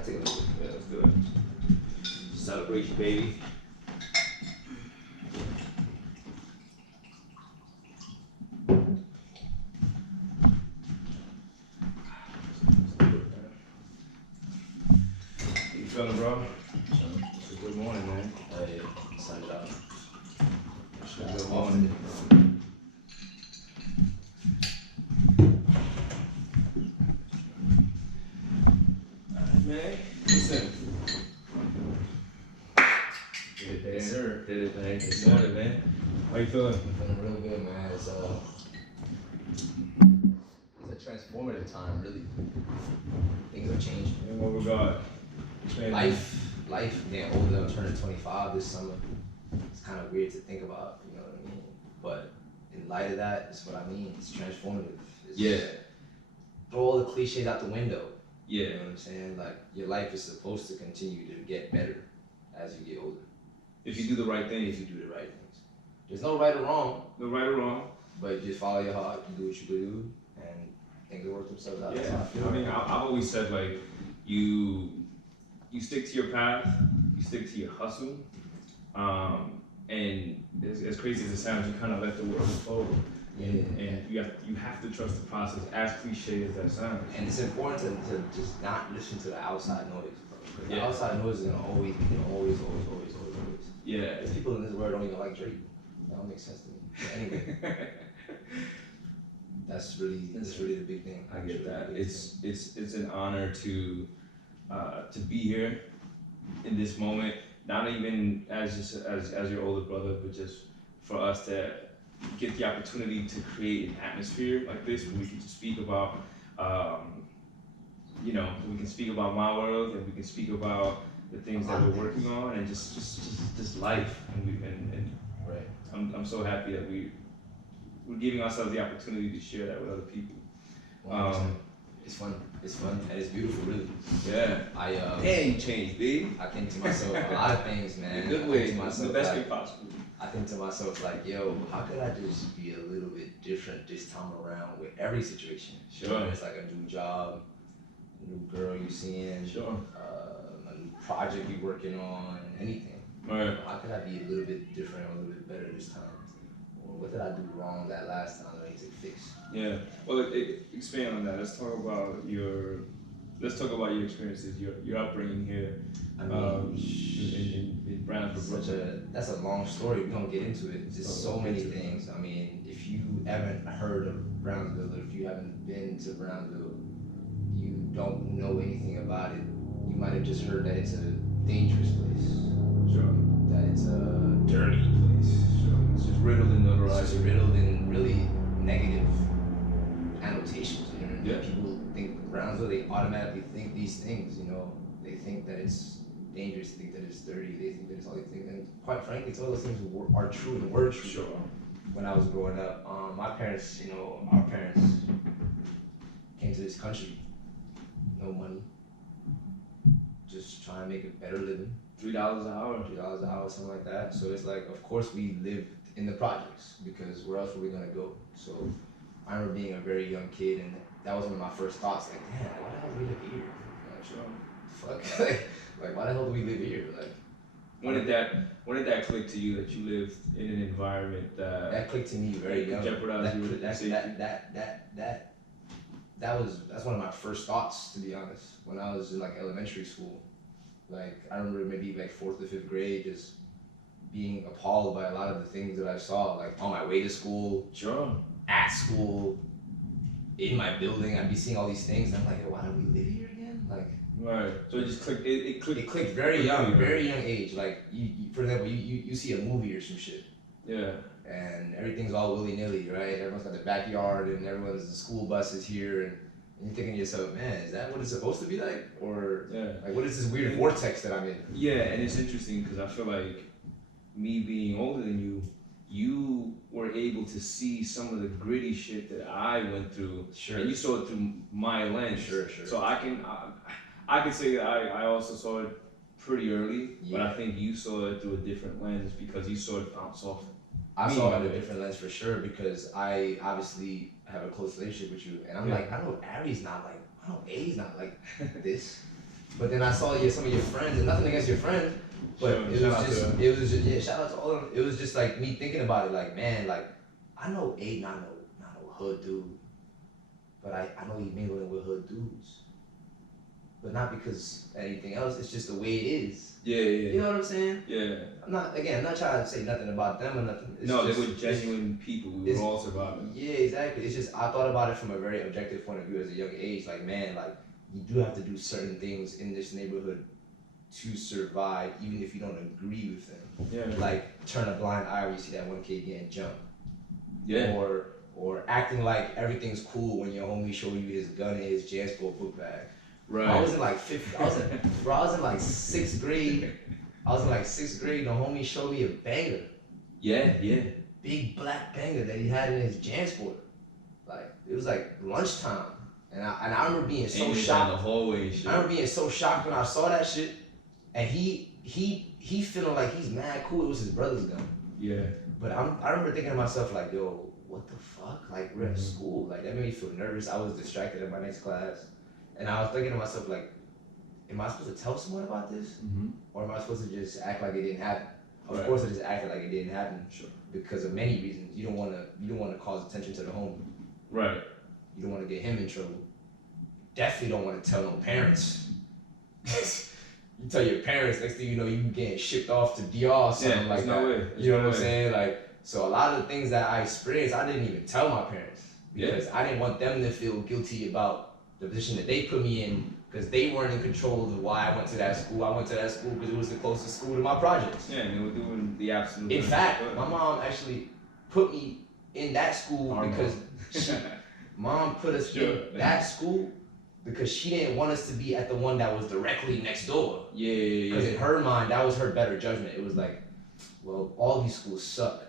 I take a little bit. Yeah, that's good. Celebration, baby. How you feeling, bro? It's a good morning, man. Oh yeah, sun's out. It's a good morning. Alright, man. Listen. Yes, sir. Did it, man. Good morning, man. How you feeling? I'm feeling real good, man. It's a transformative time, really. Things have changed. In what regard? Explain. Life getting older. I'm turning 25 this summer. It's kind of weird to think about, you know what I mean? But in light of that, it's what I mean. It's transformative. It's throw all the cliches out the window. Yeah. You know what I'm saying? Like, your life is supposed to continue to get better as you get older. If you do the right thing. If you do the right things. There's no right or wrong. No right or wrong. But just follow your heart, you do what you do, and things will work themselves out. Yeah. I mean, I've always said, like, you stick to your path, you stick to your hustle, and as crazy as it sounds, you kind of let the world unfold. Yeah. And you have to trust the process, as cliche as that sounds. And it's important to just not listen to the outside noise, bro. Because the Yeah. outside noise is gonna always. Yeah. There's people in this world don't even like Drake. That don't make sense to me. But anyway, that's really the big thing. I get that. It's an honor to be here in this moment. Not even as your older brother, but just for us to get the opportunity to create an atmosphere like this where we can just speak about, we can speak about my world and we can speak about the things that we're working on and just life. And Right. I'm so happy that we're giving ourselves the opportunity to share that with other people. It's fun, and it's beautiful, really. Yeah. You changed, baby. I think to myself a lot of things, man. In a good way. It's the best way possible. I think to myself, like, yo, how could I just be a little bit different this time around with every situation? Sure. Whether it's like a new job, a new girl you seeing, Sure. A new project you working on, anything. Right. How could I be a little bit different, or a little bit better this time? Or what did I do wrong that last time that I need to fix? Yeah. Well, expand on that. Let's talk about your experiences, your upbringing here. I mean, in Brownsville. that's a long story. We don't get into it. Just so many things. I mean, if you haven't heard of Brownsville, or if you haven't been to Brownsville, you don't know anything about it. You might have just heard that it's a dangerous place. Sure. That it's a dirty place. Sure. It's just riddled in notoriety. It's just riddled in really negative annotations. You know, Yeah. People think Brownsville, they automatically think these things. You know, they think that it's dangerous. They think that it's dirty. They think that it's all these things. And quite frankly, it's all those things are true and were true. Sure. When I was growing up, my parents, our parents came to this country, no money, just trying to make a better living. $3 an hour. $3 an hour, something like that. So it's like, of course, we lived in the projects because where else were we gonna go? So I remember being a very young kid, and that was one of my first thoughts. Like, damn, why the hell do we live here? Like, fuck, like why the hell do we live here? Like, when did that click to you that you lived in an environment that clicked to me very young. Jeopardized your safety? That's one of my first thoughts, to be honest. When I was in like elementary school, like I remember maybe like 4th or 5th grade, just being appalled by a lot of the things that I saw, like on my way to school, Sure. at school, in my building. I'd be seeing all these things, and I'm like, why do we live here again? Like, right. So it just clicked. It clicked. It clicked very young age. Like, for example, you see a movie or some shit. Yeah. And everything's all willy-nilly, right? Everyone's got their backyard, and the school bus is here, and you're thinking to yourself, man, is that what it's supposed to be like? Or, like, what is this weird vortex that I'm in? Yeah, and it's interesting because I feel like me being older than you were able to see some of the gritty shit that I went through. Sure. And you saw it through my lens. Sure. So I can say that I also saw it pretty early, but I think you saw it through a different lens because you saw it down soft. I saw it in a different lens for sure, because I obviously have a close relationship with you, and I'm like, I know Ari's not like, I know A's not like this. But then I saw some of your friends, and nothing against your friends, but it was just yeah, shout out to all of them. It was just like me thinking about it, like man, like I know Aiden, not no hood dude, but I know he mingling with hood dudes, but not because anything else. It's just the way it is. Yeah. You know what I'm saying? Yeah. I'm not trying to say nothing about them or nothing. It's no, just, they were genuine people. We were all surviving. Yeah, exactly. It's just I thought about it from a very objective point of view as a young age. Like man, like you do have to do certain things in this neighborhood to survive, even if you don't agree with them. Yeah. Like turn a blind eye when you see that one kid getting jumped. Yeah. Or acting like everything's cool when your homie show you his gun and his JanSport book bag. Right. I was in like I was in like sixth grade. The homie showed me a banger. Yeah. Big black banger that he had in his JanSport. Like it was like lunchtime. And I remember being so shocked. The hallway and shit. I remember being so shocked when I saw that shit. And he feeling like he's mad cool. It was his brother's gun. Yeah. But I remember thinking to myself like, yo, what the fuck? Like we're in school. Like that made me feel nervous. I was distracted in my next class. And I was thinking to myself like, am I supposed to tell someone about this? Or am I supposed to just act like it didn't happen? Of course I just acted like it didn't happen. Sure. Because of many reasons. You don't wanna cause attention to the homie. Right. You don't wanna get him in trouble. Definitely don't wanna tell no parents. You tell your parents, next thing you know, you getting shipped off to DR or something like that. Way. You know what I'm saying? Like, so a lot of the things that I experienced, I didn't even tell my parents because I didn't want them to feel guilty about the position that they put me in because they weren't in control of why I went to that school. I went to that school because it was the closest school to my projects. Yeah, and they were doing the absolute. In fact, my mom actually put me in that school because mom put us in that school because she didn't want us to be at the one that was directly next door. Yeah. Because in her mind, that was her better judgment. It was like, well, all these schools suck.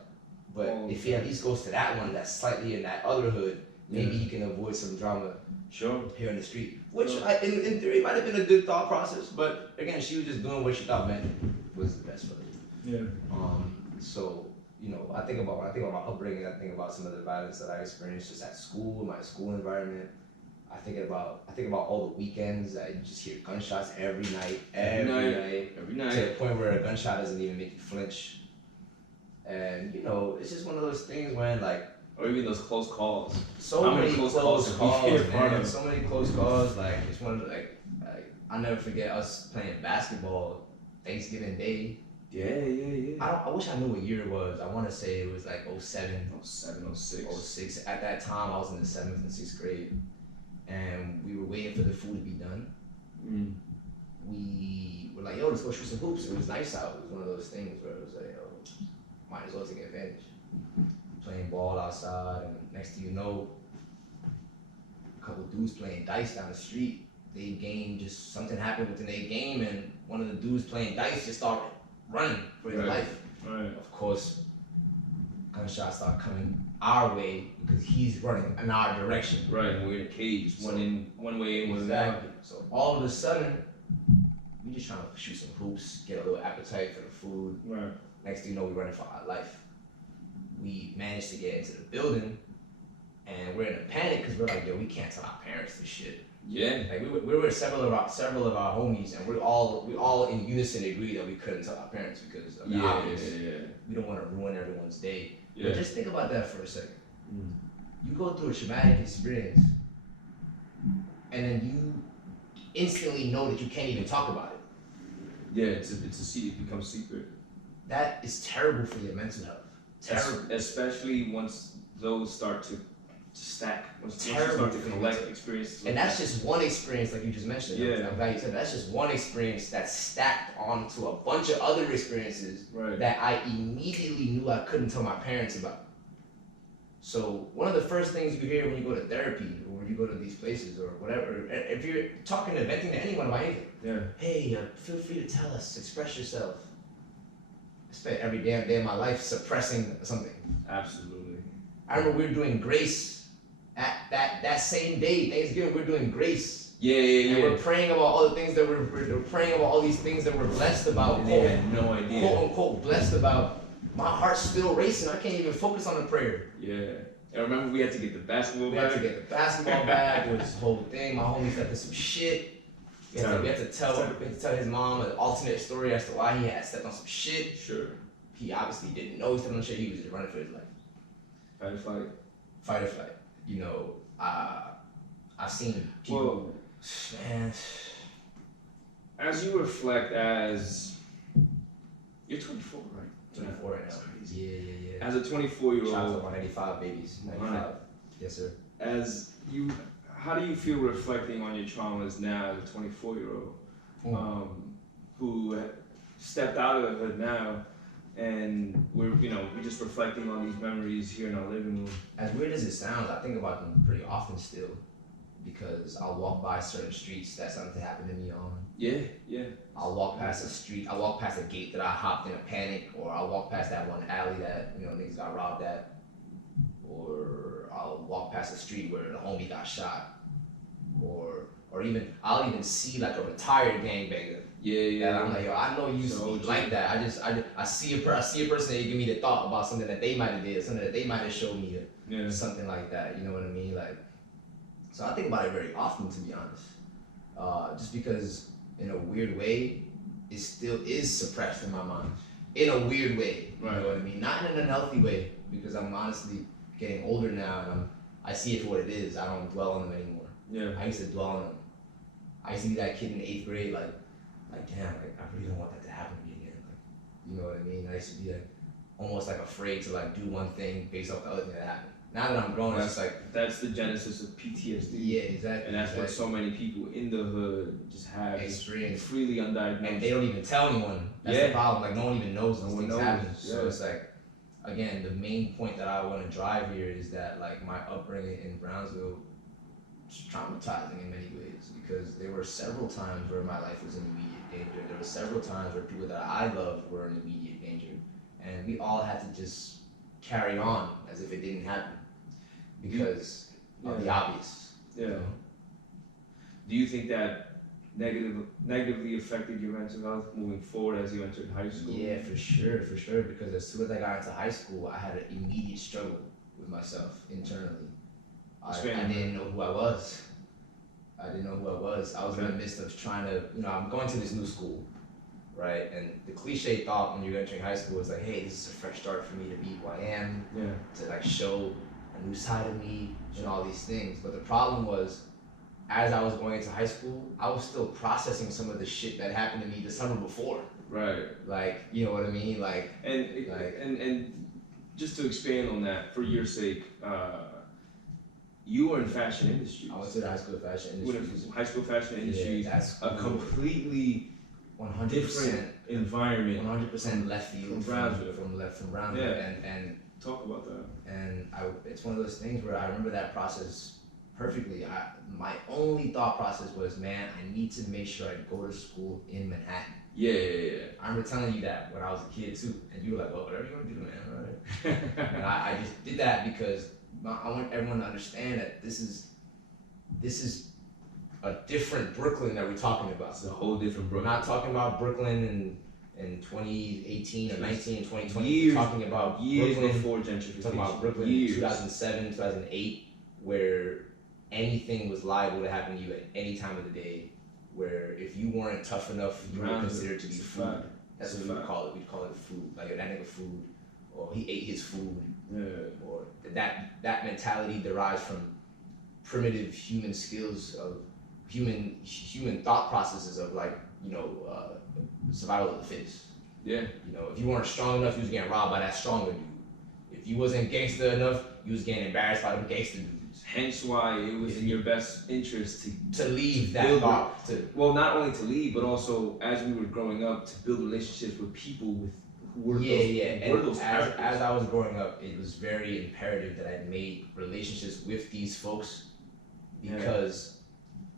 But if he at least goes to that one that's slightly in that other hood, maybe he can avoid some drama here in the street. Which, in theory, might have been a good thought process. But again, she was just doing what she thought was the best for her. Yeah. So, you know, when I think about my upbringing, I think about some of the violence that I experienced just at school, my school environment. I think about all the weekends. I just hear gunshots every night, every night, to the point where a gunshot doesn't even make you flinch. And you know, it's just one of those things when like, or even those close calls. So many close calls, man. So many close calls. Like it's one of like I'll never forget us playing basketball Thanksgiving Day. Yeah. I wish I knew what year it was. I want to say it was like 07. 06. At that time, I was in the 7th and 6th grade. And we were waiting for the food to be done. We were like, yo, let's go shoot some hoops. It was nice out. It was one of those things where it was like, yo, might as well take advantage. Playing ball outside, and next thing you know, a couple dudes playing dice down the street. Something happened within their game, and one of the dudes playing dice just started running for his life. Right. Of course, gunshots start coming our way because he's running in our direction. Right, and we're in a cage, one way in, one exactly. So all of a sudden, we just trying to shoot some hoops, get a little appetite for the food. Right. Next thing you know, we're running for our life. We managed to get into the building, and we're in a panic because we're like, yo, we can't tell our parents this shit. Yeah. Like we were several of our homies, and we all in unison agree that we couldn't tell our parents because of the obvious. We don't want to ruin everyone's day. Yeah. But just think about that for a second. You go through a traumatic experience, and then you instantly know that you can't even talk about it. Yeah, it becomes secret. That is terrible for your mental health. Terrible. Especially once those start to stack. Once you start to collect experiences. And that's just one experience, like you just mentioned. Yeah. I'm glad you said that's just one experience that's stacked onto a bunch of other experiences that I immediately knew I couldn't tell my parents about. So one of the first things you hear when you go to therapy or when you go to these places or whatever, if you're talking to venting to anyone about anything, hey, feel free to tell us, express yourself. I spent every damn day of my life suppressing something. Absolutely. I remember we were doing grace at that same day, Thanksgiving. We were doing grace. Yeah. And we're praying about all the things that we're praying about all these things that we're blessed about. And they had no idea. Quote unquote blessed about. My heart's still racing. I can't even focus on the prayer. Yeah. And remember, we had to get the basketball back. We had to get the basketball back. There was this whole thing. My homies got this some shit. We had to tell his mom an alternate story as to why he had stepped on some shit. Sure. He obviously didn't know he stepped on shit. He was just running for his life. Fight or flight. Fight or flight. You know, I've seen people, man. As you reflect, as you're 24, right? 24 right now. Yeah. As a 24-year-old. Shout out to 185 babies. 95. Yes, sir. How do you feel reflecting on your traumas now as a 24-year-old who stepped out of the hood now, and we're just reflecting on these memories here in our living room? As weird as it sounds, I think about them pretty often still, because I'll walk by certain streets that something happened to me on. Yeah. I'll walk past a street. I walk past a gate that I hopped in a panic, or I'll walk past that one alley that niggas got robbed at, or I'll walk past a street where the homie got shot, or even I'll even see like a retired gangbanger. Yeah. That I'm like, yo, I know you used to be like that. I see a person that give me the thought about something that they might have did, something that they might have showed me, something like that. You know what I mean? Like, so I think about it very often, to be honest. Just because, in a weird way, it still is suppressed in my mind. In a weird way, you know what I mean? Not in an unhealthy way, because I'm honestly getting older now, and I see it for what it is. I don't dwell on them anymore. Yeah. I used to dwell on them. I used to be that kid in 8th grade, like damn, like I really don't want that to happen to me again. Like, you know what I mean? I used to be like almost like afraid to like do one thing based off the other thing that happened. Now that I'm grown, it's just like that's the genesis of PTSD. Yeah, exactly. And that's what so many people in the hood just have experience freely undiagnosed. And they don't even tell anyone. That's the problem. Like no one even knows these things happen. Yeah. So it's like, again, the main point that I want to drive here is that like my upbringing in Brownsville was traumatizing in many ways, because there were several times where my life was in immediate danger. There were several times where people that I loved were in immediate danger, and we all had to just carry on as if it didn't happen because of the obvious. Yeah. You know? Do you think that negatively affected your mental health moving forward as you entered high school? Yeah, for sure. Because as soon as I got into high school, I had an immediate struggle with myself internally. I didn't know who I was. I was in the midst of trying to, I'm going to this new school, right? And the cliche thought when you're entering high school is like, hey, this is a fresh start for me to be who I am, to like show a new side of me and all these things. But the problem was, as I was going into high school, I was still processing some of the shit that happened to me the summer before. Right. Like, you know what I mean? Like, and just to expand on that, for your sake, you were in fashion industry. I went to the high school fashion industry. High school fashion industry, that's a completely 100% different environment. 100% left field from Brownsville. From Brownsville. Yeah. And talk about that. And it's one of those things where I remember that process perfectly. My only thought process was, man, I need to make sure I go to school in Manhattan. Yeah. I remember telling you that when I was a kid too, and you were like, well, whatever you want to do, man, all right. And I just did that because I want everyone to understand that this is a different Brooklyn that we're talking about. It's a whole different Brooklyn. We're not talking about Brooklyn in 2018 or 19 and 2020. Years, we're talking about years Brooklyn before gentrification. We're talking about Brooklyn in 2007, 2008, where anything was liable to happen to you at any time of the day. Where if you weren't tough enough, you were considered to be food. That's what we would call it. We'd call it food. Like, that nigga food, or he ate his food. Yeah. Or that mentality derives from primitive human skills of human thought processes of like, survival of the fittest. Yeah. If you weren't strong enough, you was getting robbed by that stronger dude. If you wasn't gangster enough, you was getting embarrassed by them gangster dudes. Hence why it was in your best interest to leave that thought. Well, not only to leave, but also as we were growing up, to build relationships with people who were those characters. As I was growing up, it was very imperative that I made relationships with these folks, because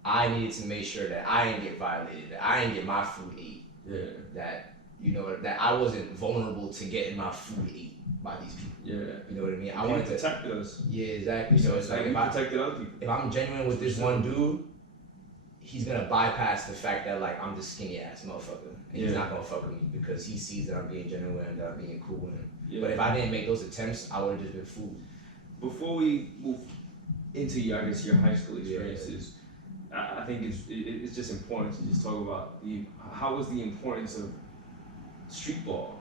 I needed to make sure that I didn't get violated, that I didn't get my food ate, that that I wasn't vulnerable to getting my food ate by these people. Yeah. You know what I mean? I wanted to protect us. Yeah, exactly. So it's like if I protected other people. If I'm genuine with this one dude, he's gonna bypass the fact that like I'm this skinny ass motherfucker, and he's not gonna fuck with me because he sees that I'm being genuine and that I'm being cool with him. Yeah. But if I didn't make those attempts, I would have just been fooled. Before we move into your high school experiences, I think it's just important to just talk about how was the importance of street ball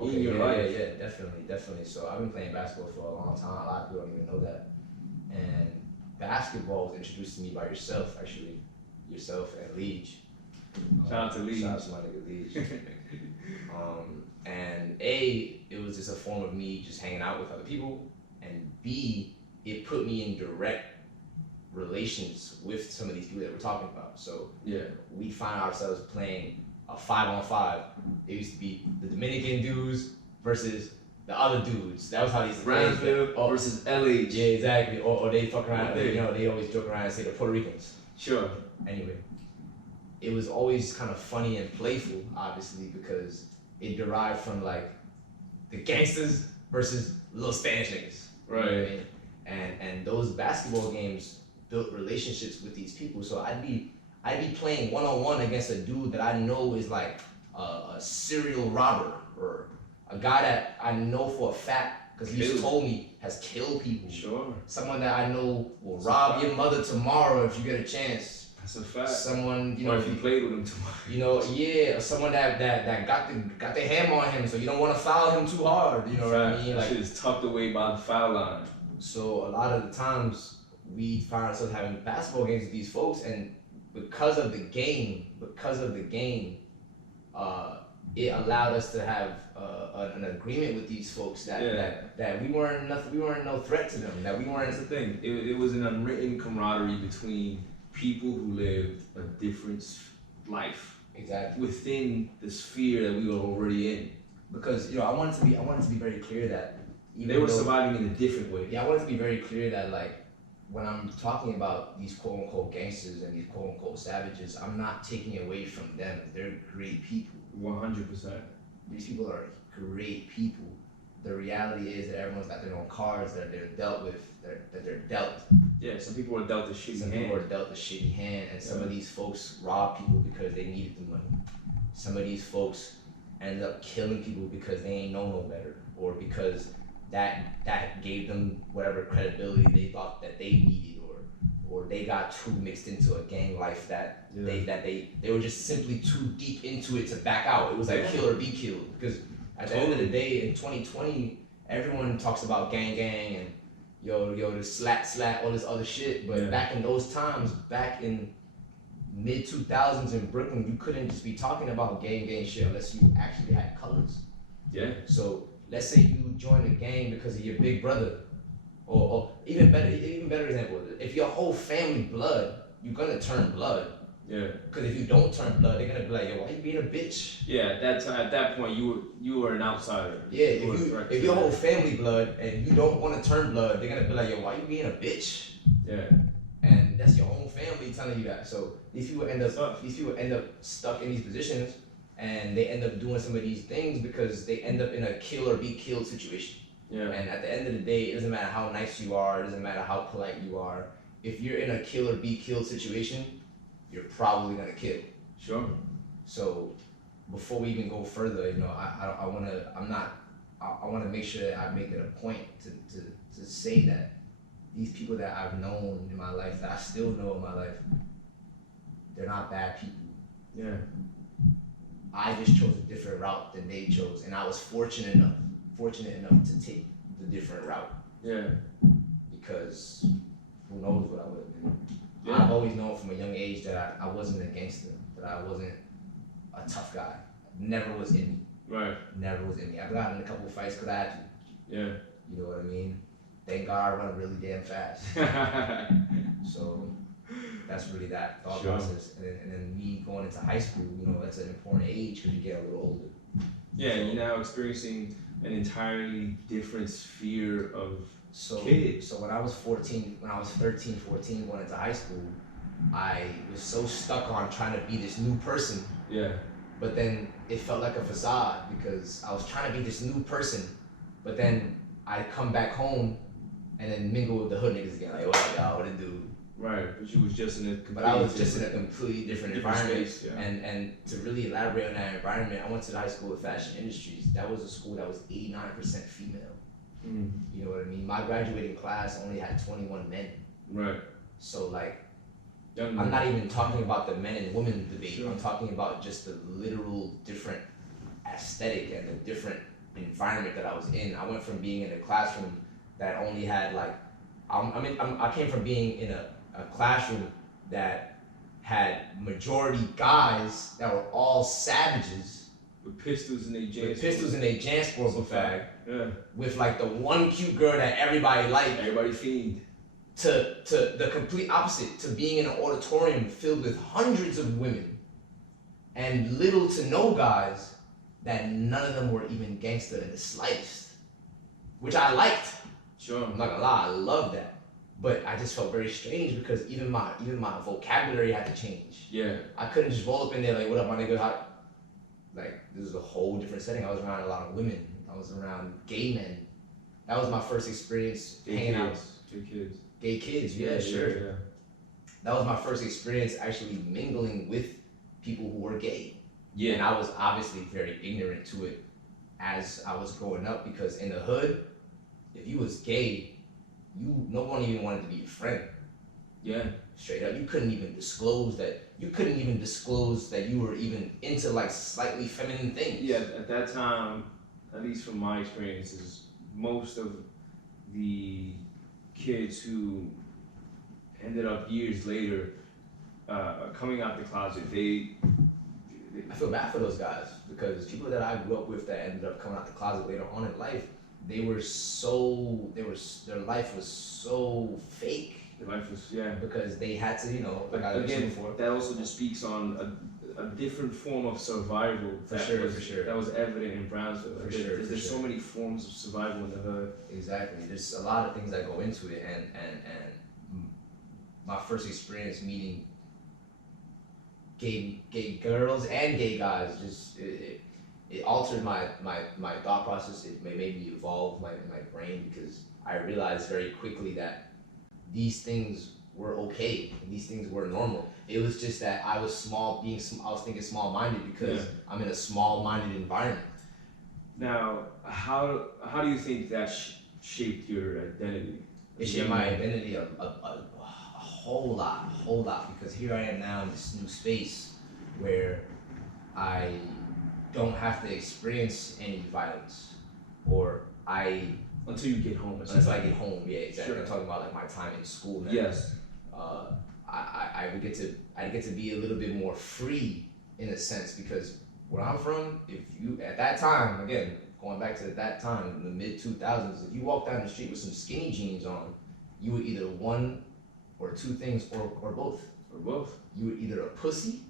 in your life. Yeah, definitely. So I've been playing basketball for a long time. A lot of people don't even know that. And basketball was introduced to me by yourself, actually. Yourself and Leach. Shout out to Leach. Shout out to my nigga Leach. And A, it was just a form of me just hanging out with other people. And B, it put me in direct relations with some of these people that we're talking about. So we find ourselves playing a 5-on-5. It used to be the Dominican dudes versus the other dudes. That was how they used to play. Brownsville versus LH. Yeah, exactly. Or they fuck around. You know, they always joke around and say the Puerto Ricans. Sure. Anyway, it was always kind of funny and playful, obviously, because it derived from like the gangsters versus little Spanish niggas. Right. You know what I mean? And those basketball games built relationships with these people. So I'd be playing 1-on-1 against a dude that I know is like a serial robber, or a guy that I know for a fact, because he's told me, has killed people. Sure. Someone that I know will rob your mother tomorrow if you get a chance. That's a fact. Someone, you know, or if you played with him tomorrow. You know, yeah, someone that got the ham on him, so you don't want to foul him too hard. You know what I mean? Like, shit is tucked away by the foul line. So a lot of the times we find ourselves having basketball games with these folks, and because of the game, it allowed us to have an agreement with these folks that we weren't no threat to them. That we weren't. That's the thing. It was an unwritten camaraderie between people who lived a different life. Exactly. Within the sphere that we were already in. Because I wanted to be very clear that they were surviving in a different way. Yeah, I wanted to be very clear that like when I'm talking about these quote unquote gangsters and these quote unquote savages, I'm not taking away from them. They're great people. 100%. These people are great people. The reality is that everyone's got their own cards that they're dealt with, that they're dealt. Yeah, some people are dealt a shitty hand. Some people are dealt a shitty hand, and some of these folks rob people because they needed the money. Some of these folks ended up killing people because they ain't know no better, or because that gave them whatever credibility they thought that they needed, or they got too mixed into a gang life that they were just simply too deep into it to back out. It was like kill or be killed, because at the end of the day, in 2020, everyone talks about gang and the slat, all this other shit. But back in those times, back in mid 2000s in Brooklyn, you couldn't just be talking about gang shit unless you actually had colors. Yeah. So let's say you join a gang because of your big brother, or even better example, if your whole family blood, you're gonna turn blood. Yeah. Because if you don't turn blood, they're gonna be like, yo, why you being a bitch? Yeah, at that point, you were an outsider. Yeah, if your whole family blood and you don't want to turn blood, they're gonna be like, yo, why you being a bitch? Yeah. And that's your own family telling you that. So these people end up stuck in these positions, and they end up doing some of these things because they end up in a kill or be killed situation. Yeah. And at the end of the day, it doesn't matter how nice you are, it doesn't matter how polite you are. If you're in a kill or be killed situation, you're probably gonna kill. Sure. So before we even go further, I wanna make sure that I make it a point to say that these people that I've known in my life, that I still know in my life, they're not bad people. Yeah. I just chose a different route than they chose, and I was fortunate enough to take the different route. Yeah. Because who knows what I would have been. Yeah. I've always known from a young age that I wasn't a gangster, that I wasn't a tough guy. Never was in me. Right. Never was in me. I've gotten in a couple of fights because I had to. Yeah. You know what I mean? Thank God I run really damn fast. So that's really that thought process. And then me going into high school, that's an important age because you get a little older. Yeah, you're now experiencing an entirely different sphere of kids. So when I was 13, 14, going into high school, I was so stuck on trying to be this new person. Yeah. But then it felt like a facade because I was trying to be this new person, but then I'd come back home and then mingle with the hood niggas again, like, what up, y'all, what it do? Right, but you was just in a completely different environment. Space, yeah. And to really elaborate on that environment, I went to the high school of fashion industries. That was a school that was 89% female. Mm. You know what I mean? My graduating class only had 21 men. Right. So like, I'm not even talking about the men and women debate. Sure. I'm talking about just the literal different aesthetic and the different environment that I was in. I went from being in a classroom that only had like, I came from being in a classroom that had majority guys that were all savages. With pistols in their jams. With pistols in their JanSport bag. Yeah. With like the one cute girl that everybody liked. Everybody fiend. To the complete opposite, to being in an auditorium filled with hundreds of women and little to no guys that none of them were even gangster in the slightest, which I liked. Sure. I'm not gonna lie, I loved that. But I just felt very strange because even my vocabulary had to change. Yeah. I couldn't just roll up in there like, what up, my nigga? Like, this is a whole different setting. I was around a lot of women. I was around gay men. That was my first experience hanging out. Gay kids, yeah, sure. Yeah. That was my first experience actually mingling with people who were gay. Yeah. And I was obviously very ignorant to it as I was growing up because in the hood, if you was gay, no one even wanted to be your friend. Yeah. Straight up. You couldn't even disclose that. You couldn't even disclose that you were even into like slightly feminine things. Yeah, at that time, at least from my experiences, most of the kids who ended up years later coming out the closet, I feel bad for those guys because people that I grew up with that ended up coming out the closet later on in life, their life was so fake. Their life was, yeah. Because they had to, like I again, mentioned before. that also just speaks on a different form of survival. For sure. That was evident in Brownsville. There's so sure. many forms of survival in the hood. Exactly. There's a lot of things that go into it, and my first experience meeting gay girls and gay guys just it altered my thought process. It made me evolve my brain because I realized very quickly that these things were okay and these things were normal. It was just that I was thinking small-minded because I'm in a small-minded environment. Now, how do you think that shaped your identity? It shaped my identity a whole lot because here I am now in this new space where I don't have to experience any violence until you get home. Until I get home, yeah, exactly. Sure. I'm talking about like my time in school now. Yes. I get to be a little bit more free in a sense because where I'm from, if you at that time, again, going back to that time in the mid 2000s, if you walk down the street with some skinny jeans on, you were either one or two things or both. Or both. You were either a pussy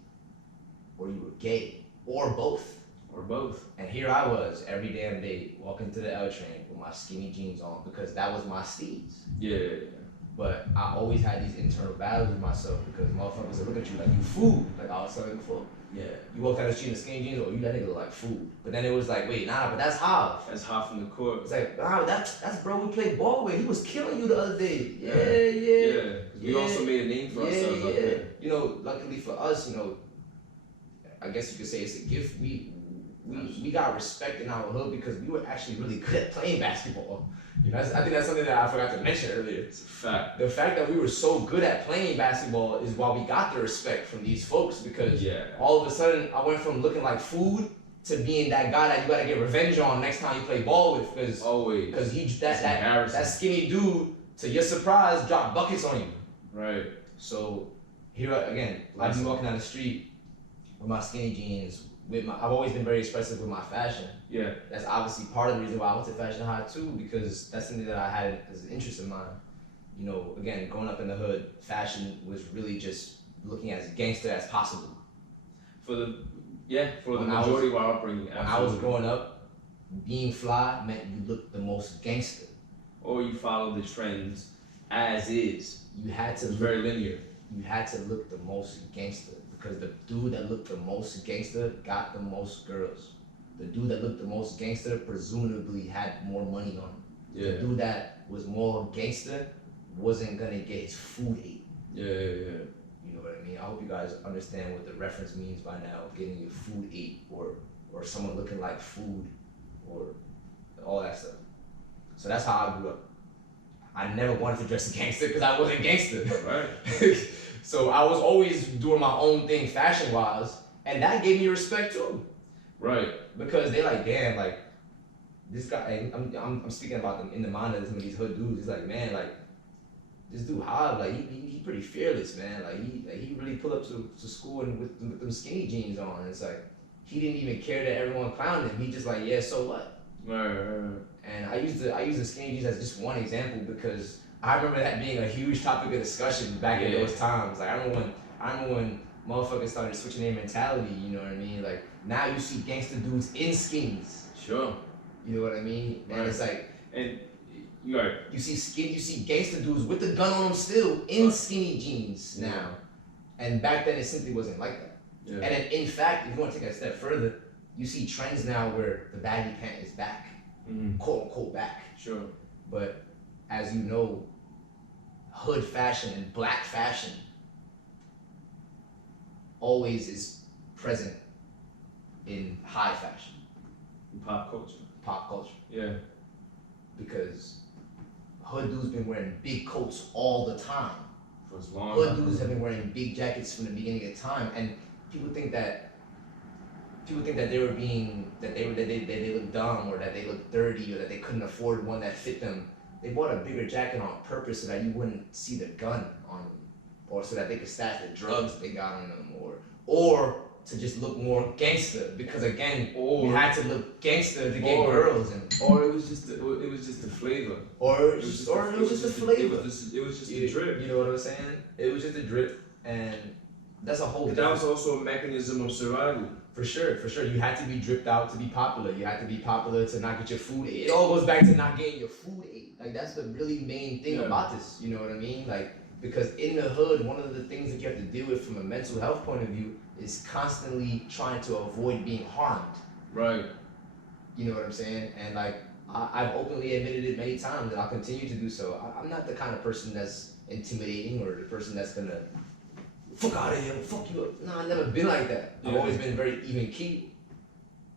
or you were gay or both. Or both. And here I was every damn day walking to the L train with my skinny jeans on because that was my steez. Yeah. But I always had these internal battles with myself because motherfuckers would look at you like you food, like I was telling before. Yeah. You walk down the street in skinny jeans, you that nigga look like food. But then it was like, wait, nah, but that's Hav. That's Hav from the court. It's like, nah, that's bro we played ball with. He was killing you the other day. Yeah. Yeah. We also made a name for ourselves up there. Luckily for us, I guess you could say it's a gift. We got respect in our hood because we were actually really good at playing basketball. I think that's something that I forgot to mention earlier. It's a fact. The fact that we were so good at playing basketball is why we got the respect from these folks because all of a sudden I went from looking like food to being that guy that you gotta get revenge on next time you play ball with because that skinny dude, to your surprise, dropped buckets on you. Right. So here again, I've been walking down the street with my skinny jeans. I've always been very expressive with my fashion. Yeah. That's obviously part of the reason why I went to Fashion High too, because that's something that I had as an interest of mine. Again, growing up in the hood, fashion was really just looking as gangster as possible. For the majority of our upbringing. When I was growing up, being fly meant you looked the most gangster. Or you follow the trends as is. You had to. It's very linear. You had to look the most gangster. Because the dude that looked the most gangster got the most girls. The dude that looked the most gangster presumably had more money on him. Yeah. The dude that was more gangster wasn't gonna get his food ate. Yeah. You know what I mean? I hope you guys understand what the reference means by now, getting your food ate or someone looking like food or all that stuff. So that's how I grew up. I never wanted to dress a gangster because I wasn't gangster. Right. So I was always doing my own thing fashion wise, and that gave me respect too. Right. Because they like, damn, like this guy. I'm speaking about them in the mind of some of these hood dudes. It's like, man, like this dude Hob, like he pretty fearless, man. Like he really pulled up to school and with them skinny jeans on. And it's like he didn't even care that everyone clowned him. He just like, yeah, so what? Right. And I use the skinny jeans as just one example because I remember that being a huge topic of discussion back in those times. Like I remember when motherfuckers started switching their mentality. You know what I mean? Like now you see gangster dudes in skinnies. Sure. You know what I mean? And it's like, and you are. You see gangster dudes with the gun on them still in skinny jeans now, and back then it simply wasn't like that. Yeah. And then, in fact, if you want to take it a step further, you see trends now where the baggy pant is back, quote unquote back. Sure. But as you know, hood fashion and black fashion always is present in high fashion. Pop culture. Yeah. Because hood dudes been wearing big coats all the time. For as long. Hood dudes have been wearing big jackets from the beginning of time, and people think that they look dumb or that they look dirty or that they couldn't afford one that fit them. They bought a bigger jacket on purpose so that you wouldn't see the gun on them, or so that they could stash the drugs they got on them, or to just look more gangster, because again, you had to look gangster to get girls, or it was just the flavor, or it was just the flavor. It was just the drip. You know what I'm saying? It was just a drip, and that's a whole. That was also a mechanism of survival. For sure. You had to be dripped out to be popular. You had to be popular to not get your food ate. It all goes back to not getting your food ate. Like that's the really main thing about this. You know what I mean? Like because in the hood, one of the things that you have to deal with from a mental health point of view is constantly trying to avoid being harmed. Right. You know what I'm saying? And like I've openly admitted it many times, and I'll continue to do so. I'm not the kind of person that's intimidating or the person that's gonna fuck out of here, fuck you up. No, I've never been like that. I've always been very even key,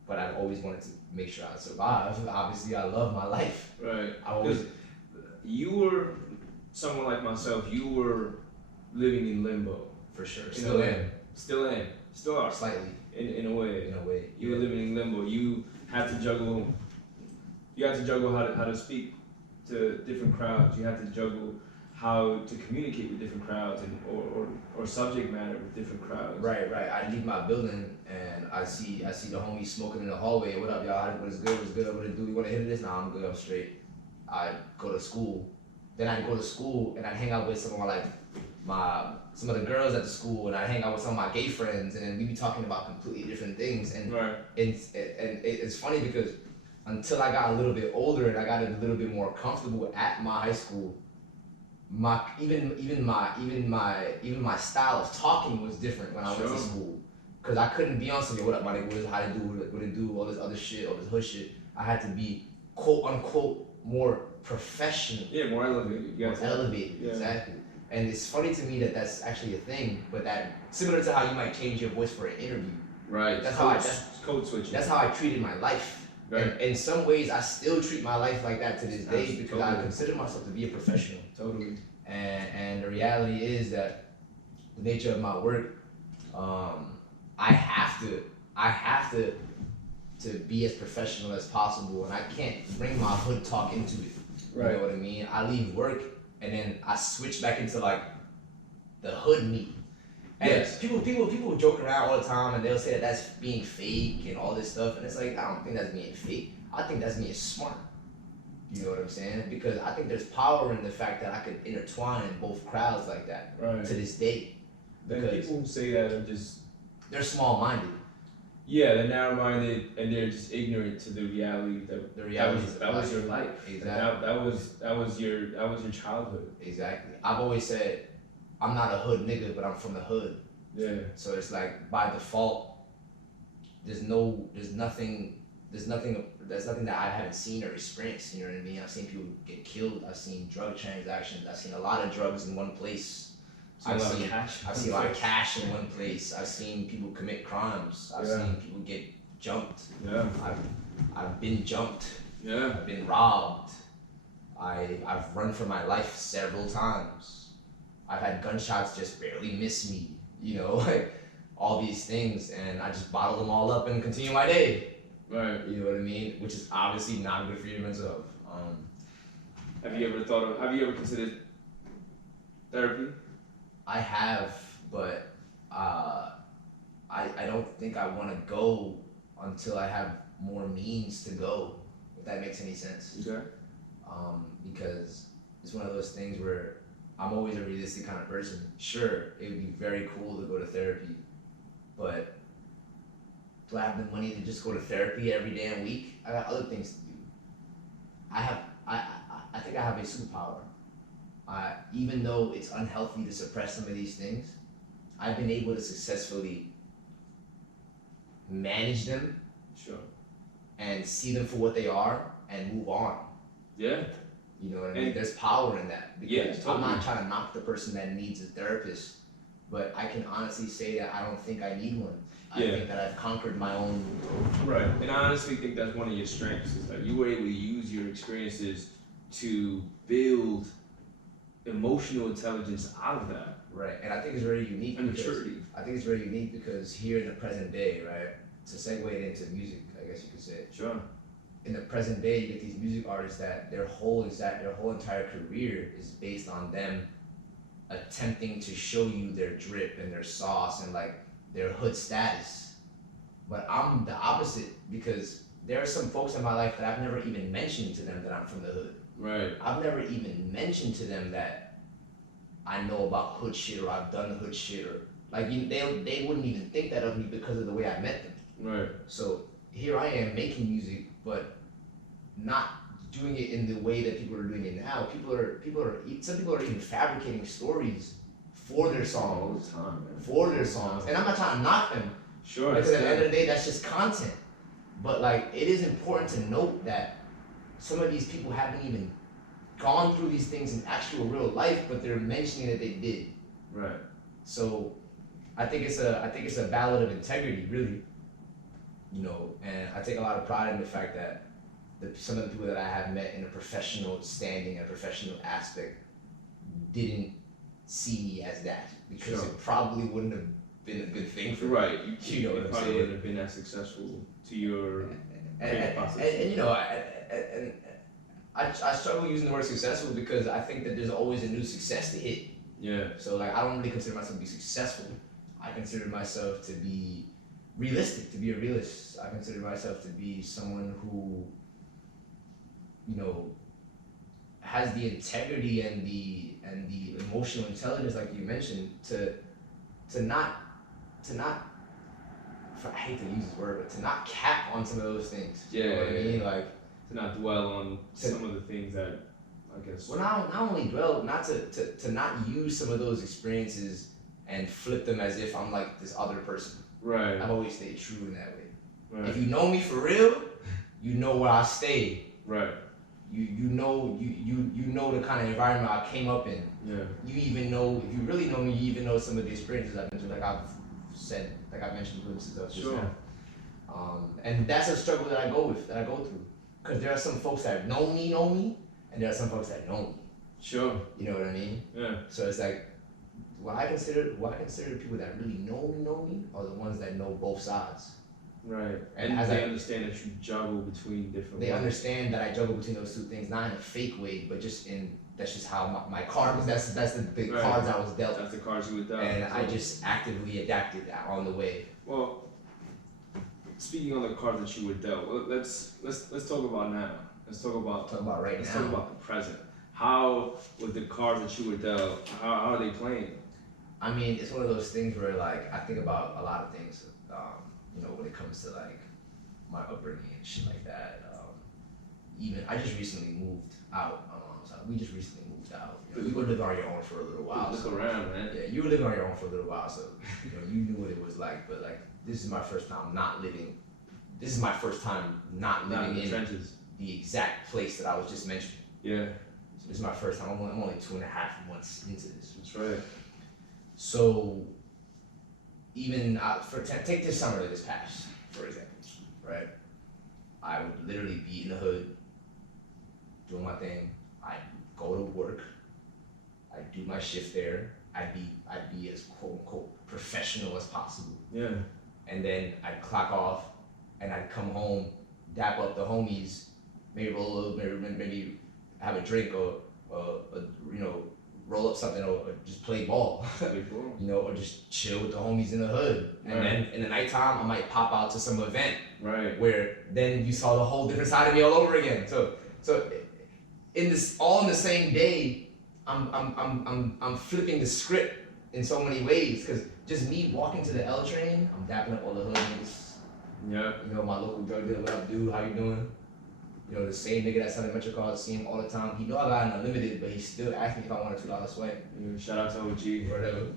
but I've always wanted to make sure I survive. Obviously, I love my life. Right. You were someone like myself. You were living in limbo. For sure. Still are. Slightly. In a way. You were Yeah. living in limbo. You had to juggle how to speak to different crowds. You had to juggle how to communicate with different crowds and or subject matter with different crowds. Right. I leave my building and I see the homies smoking in the hallway. What up, y'all? What is good? What it do? You want to hit this? Nah, I'm good. I'm straight. I go to school. Then I go to school and I hang out with some of the girls at the school, and I hang out with some of my gay friends, and then we be talking about completely different things. And it's funny because until I got a little bit older and I got a little bit more comfortable at my high school, even my style of talking was different when I went to school, because I couldn't be on some what up my nigga, how to do, what it do, all this other shit, all this hood shit. I had to be quote unquote more professional. Yeah, more elevated. More elevated, exactly. And it's funny to me that that's actually a thing, but that similar to how you might change your voice for an interview. Right. That's code switching. That's how I treated my life. Right. And in some ways, I still treat my life like that to this day because I consider myself to be a professional. Totally. And the reality is that the nature of my work, I have to be as professional as possible, and I can't bring my hood talk into it. Right. You know what I mean? I leave work and then I switch back into like the hood me. And people joke around all the time and they'll say that that's being fake and all this stuff, and it's like, I don't think that's being fake. I think that's being smart. You know what I'm saying? Because I think there's power in the fact that I could intertwine in both crowds like that to this day. Because people who say that are they're small-minded. Yeah, they're narrow-minded and they're just ignorant to the reality that was your life. Exactly. That was your childhood. Exactly. I've always said I'm not a hood nigga, but I'm from the hood. Yeah. So it's like by default, there's nothing that I haven't seen or experienced. You know what I mean? I've seen people get killed. I've seen drug transactions. I've seen a lot of drugs in one place. I've seen a lot of cash in one place. I've seen people commit crimes. I've seen people get jumped. Yeah. I've been jumped. Yeah. I've been robbed. I've run for my life several times. I've had gunshots just barely miss me, you know, like all these things, and I just bottle them all up and continue my day. Right. You know what I mean? Which is obviously not good for your mental health. Have you ever considered therapy? I have, but I don't think I want to go until I have more means to go, if that makes any sense. Okay. Because it's one of those things where I'm always a realistic kind of person. Sure, it would be very cool to go to therapy, but do I have the money to just go to therapy every damn week? I got other things to do. I think I have a superpower. Even though it's unhealthy to suppress some of these things, I've been able to successfully manage them. Sure. And see them for what they are and move on. Yeah. You know what I mean? There's power in that. Because Yeah, totally. I'm not trying to knock the person that needs a therapist, but I can honestly say that I don't think I need one. I think that I've conquered my own. Right. And I honestly think that's one of your strengths is that you were able to use your experiences to build emotional intelligence out of that. Right. And I think it's very unique. And maturity. I think it's very unique because here in the present day, right, to segue it into music, I guess you could say. Sure. In the present day, you get these music artists that their whole entire career is based on them attempting to show you their drip and their sauce and like their hood status. But I'm the opposite because there are some folks in my life that I've never even mentioned to them that I'm from the hood. Right. I've never even mentioned to them that I know about hood shit or I've done hood shit or like they wouldn't even think that of me because of the way I met them. Right. So here I am making music, but not doing it in the way that people are doing it now. Some people are even fabricating stories for their songs. All the time, man. For their songs. And I'm not trying to knock them. Sure. Because at the end of the day, that's just content. But like, it is important to note that some of these people haven't even gone through these things in actual real life, but they're mentioning that they did. Right. So I think it's a ballad of integrity, really. You know, and I take a lot of pride in the fact that some of the people that I have met in a professional standing and a professional aspect didn't see me as that because it probably wouldn't have been a good thing for me. Right. You know what I'm probably saying? wouldn't have been as successful to your process. And you know, I struggle using the word successful because I think that there's always a new success to hit. Yeah. So like, I don't really consider myself to be successful. I consider myself to be realistic, to be a realist. I consider myself to be someone who, you know, has the integrity and the emotional intelligence, like you mentioned, to not I hate to use this word, but to not cap on some of those things. Yeah. You know what I mean? Like to not dwell on some of the things that I guess. Well, not only dwell, not to not use some of those experiences and flip them as if I'm like this other person. Right. I've always stayed true in that way. Right. If you know me for real, you know where I stay. Right. You know the kind of environment I came up in. Yeah. You even know, if you really know me, you even know some of the experiences I've been through, like I've mentioned glimpses of just now. And that's a struggle that I go through. Because there are some folks that know me, and there are some folks that know me. Sure. You know what I mean? Yeah. So it's like, what I consider the people that really know me are the ones that know both sides. Right. And they understand that you juggle between different They ways. understand that I juggle between those two things, not in a fake way, but just that's just how my cards, that's the cards I was dealt. That's the cards you were dealt. And I just actively adapted on the way. Well, speaking on the cards that you were dealt, let's talk about now. Let's talk about right let's now. talk about the present. How with the cards that you were dealt, how are they playing? I mean, it's one of those things where like I think about a lot of things. You know, when it comes to like my upbringing and shit like that. Even I just recently moved out. We just recently moved out. You know, you were living on your own for a little while. Look around, man. Yeah, you were living on your own for a little while, so you know you knew what it was like. But like, this is my first time not living. This is my first time not living in trenches. The exact place that I was just mentioning. Yeah. So this is my first time. I'm only 2.5 months into this. That's right. So even take this summer that just passed, for example, right? I would literally be in the hood, doing my thing. I'd go to work. I'd do my shift there. I'd be as quote unquote professional as possible. Yeah. And then I'd clock off, and I'd come home, dap up the homies, maybe roll a little, maybe have a drink or you know, roll up something or just play ball. You know, or just chill with the homies in the hood. And then in the nighttime, I might pop out to some event. Right. Where then you saw the whole different side of me all over again. So in this all in the same day, I'm flipping the script in so many ways, because just me walking to the L train, I'm dapping up all the hood niggas. Yeah. You know, my local drug dealer, what up, dude? How you doing? You know, the same nigga that's selling Metro cards, see him all the time. He know I got an unlimited, but he still asks me if I want a $2 swipe. Yeah, shout out to OG. Or whatever.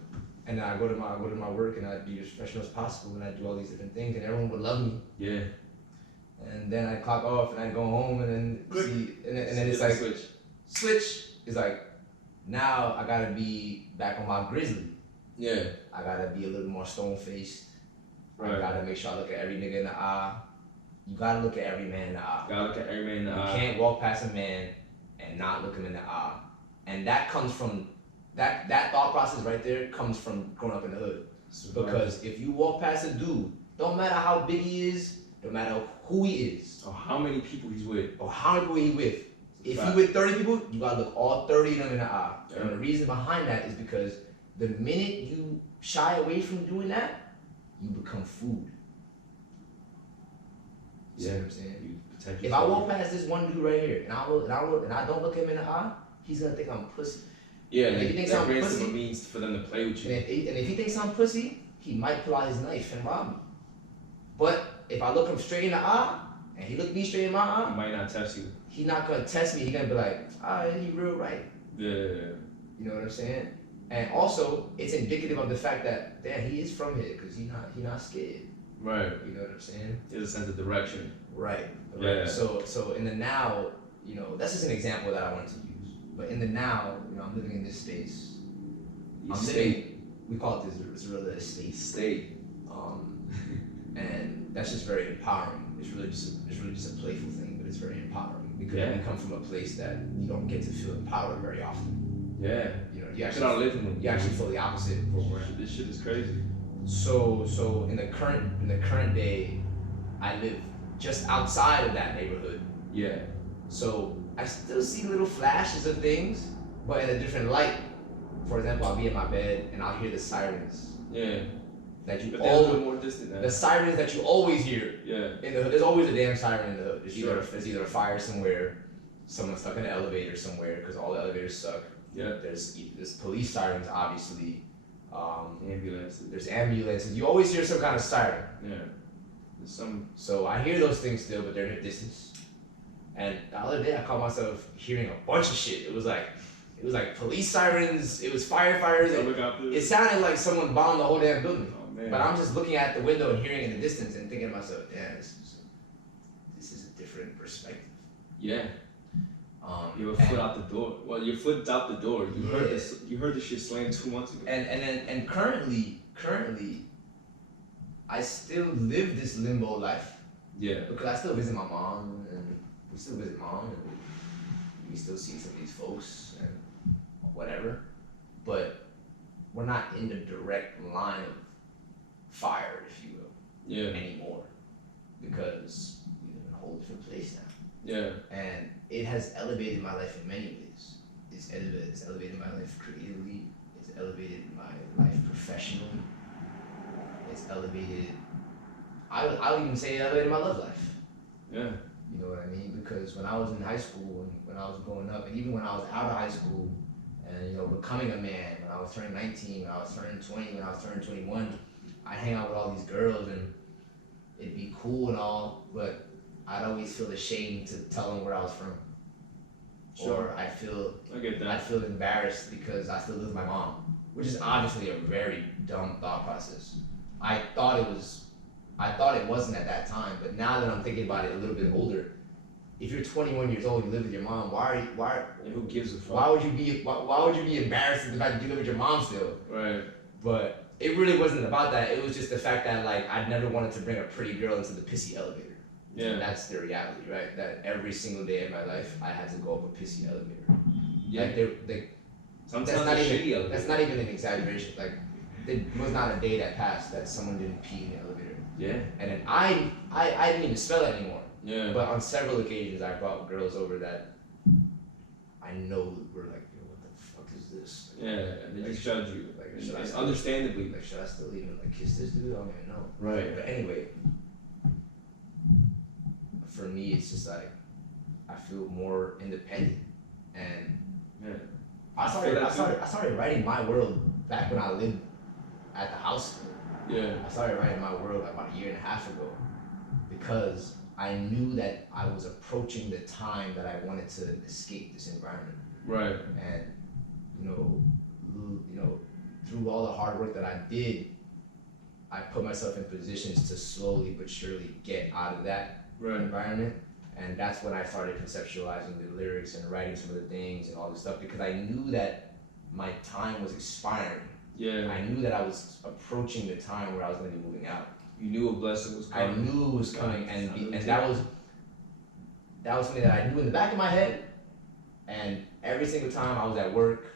And then I go to my work, and I be as professional as possible, and I do all these different things, and everyone would love me. Yeah. And then I clock off, and I go home, and then then it's like switch is like, now I gotta be back on my grizzly. Yeah. I gotta be a little more stone faced. Right. I gotta make sure I look at every nigga in the eye. You gotta look at every man in the eye. Gotta look at every man in the eye. You can't walk past a man and not look him in the eye. And that comes from that thought process right there comes from growing up in the hood. Because if you walk past a dude, don't matter how big he is, no matter who he is, or how many people he's with, or how many people he's with. If you with 30 people, you gotta look all 30 of them in the eye. Yeah. And the reason behind that is because the minute you shy away from doing that, you become food. You see what I'm saying? If I walk past this one dude right here, and I don't look him in the eye, he's gonna think I'm pussy. Yeah, and if he thinks I'm pussy, it means for them to play with you. And if he thinks I'm pussy, he might pull out his knife and rob me. But if I look him straight in the eye, and he look me straight in my eye, he might not test you. He not gonna test me. He gonna be like, he real right. Yeah. You know what I'm saying? And also, it's indicative of the fact that, damn, he is from here, because he not scared. Right. You know what I'm saying? There's a sense of direction. Right. Yeah. So in the now, you know, that's just an example that I wanted to use. But in the now, you know, I'm living in this space. We call it this Zorrilla estate. And that's just very empowering. It's really just a playful thing, but it's very empowering, because we come from a place that you don't get to feel empowered very often. Yeah. You know, you actually feel the opposite of where we're at. This shit is crazy. So in the current day, I live just outside of that neighborhood. Yeah. So I still see little flashes of things, but in a different light. For example, I'll be in my bed and I'll hear the sirens. Yeah. That you but they're a little more distant now. The sirens that you always hear. Yeah. In the hood, there's always a damn siren in the hood. There's either a fire somewhere, someone stuck in an elevator somewhere because all the elevators suck. Yeah. There's police sirens, obviously. Ambulances. There's ambulances. You always hear some kind of siren. Yeah. There's some. So I hear those things still, but they're in a distance. And the other day I caught myself hearing a bunch of shit. It was like police sirens. It was firefighters. It sounded like someone bombed the whole damn building. Oh, man. But I'm just looking at the window and hearing it in the distance and thinking to myself, yeah, this is a different perspective. Yeah. Your foot out the door. Well, your foot's out the door. You heard this. You heard this shit slam 2 months ago. And currently, I still live this limbo life. Yeah. Because I still visit my mom, and we still visit mom, and we still see some of these folks and whatever. But we're not in the direct line of fire, if you will, anymore, because we live in a whole different place now. Yeah. And it has elevated my life in many ways. It's elevated my life creatively. It's elevated my life professionally. It's elevated. I would even say it elevated my love life. Yeah. You know what I mean? Because when I was in high school and when I was growing up, and even when I was out of high school, and you know, becoming a man, when I was turning 19, when I was turning 20, when I was turning 21, I'd hang out with all these girls and it'd be cool and all, but I'd always feel ashamed to tell them where I was from. Sure. Or I get that. I feel embarrassed because I still live with my mom, which is obviously a very dumb thought process. I thought it wasn't at that time, but now that I'm thinking about it a little bit older, if you're 21 years old, you live with your mom, who gives a fuck? Why would you be embarrassed at the fact that you live with your mom still? Right. But it really wasn't about that. It was just the fact that like I'd never wanted to bring a pretty girl into the pissy elevator. Yeah. And that's the reality, right? That every single day of my life I had to go up a pissy elevator. Yeah. Like Sometimes that's not even an exaggeration. Like, there was not a day that passed that someone didn't pee in the elevator. Yeah. And then I didn't even smell it anymore. Yeah. But on several occasions, I brought girls over that I know were like, yo, what the fuck is this? Like, Yeah, they just judge you. Like, understandably. Like, should I still even like kiss this dude? I don't even know. Right. But anyway, for me, it's just like I feel more independent, and yeah. I started writing my world back when I lived at the house. Yeah. I started writing my world like about a year and a half ago, because I knew that I was approaching the time that I wanted to escape this environment. Right. And you know, through all the hard work that I did, I put myself in positions to slowly but surely get out of that environment. And that's when I started conceptualizing the lyrics and writing some of the things and all this stuff, because I knew that my time was expiring. Yeah. I knew that I was approaching the time where I was going to be moving out. You knew a blessing was coming. I knew it was coming, and that was something that I knew in the back of my head. And every single time I was at work,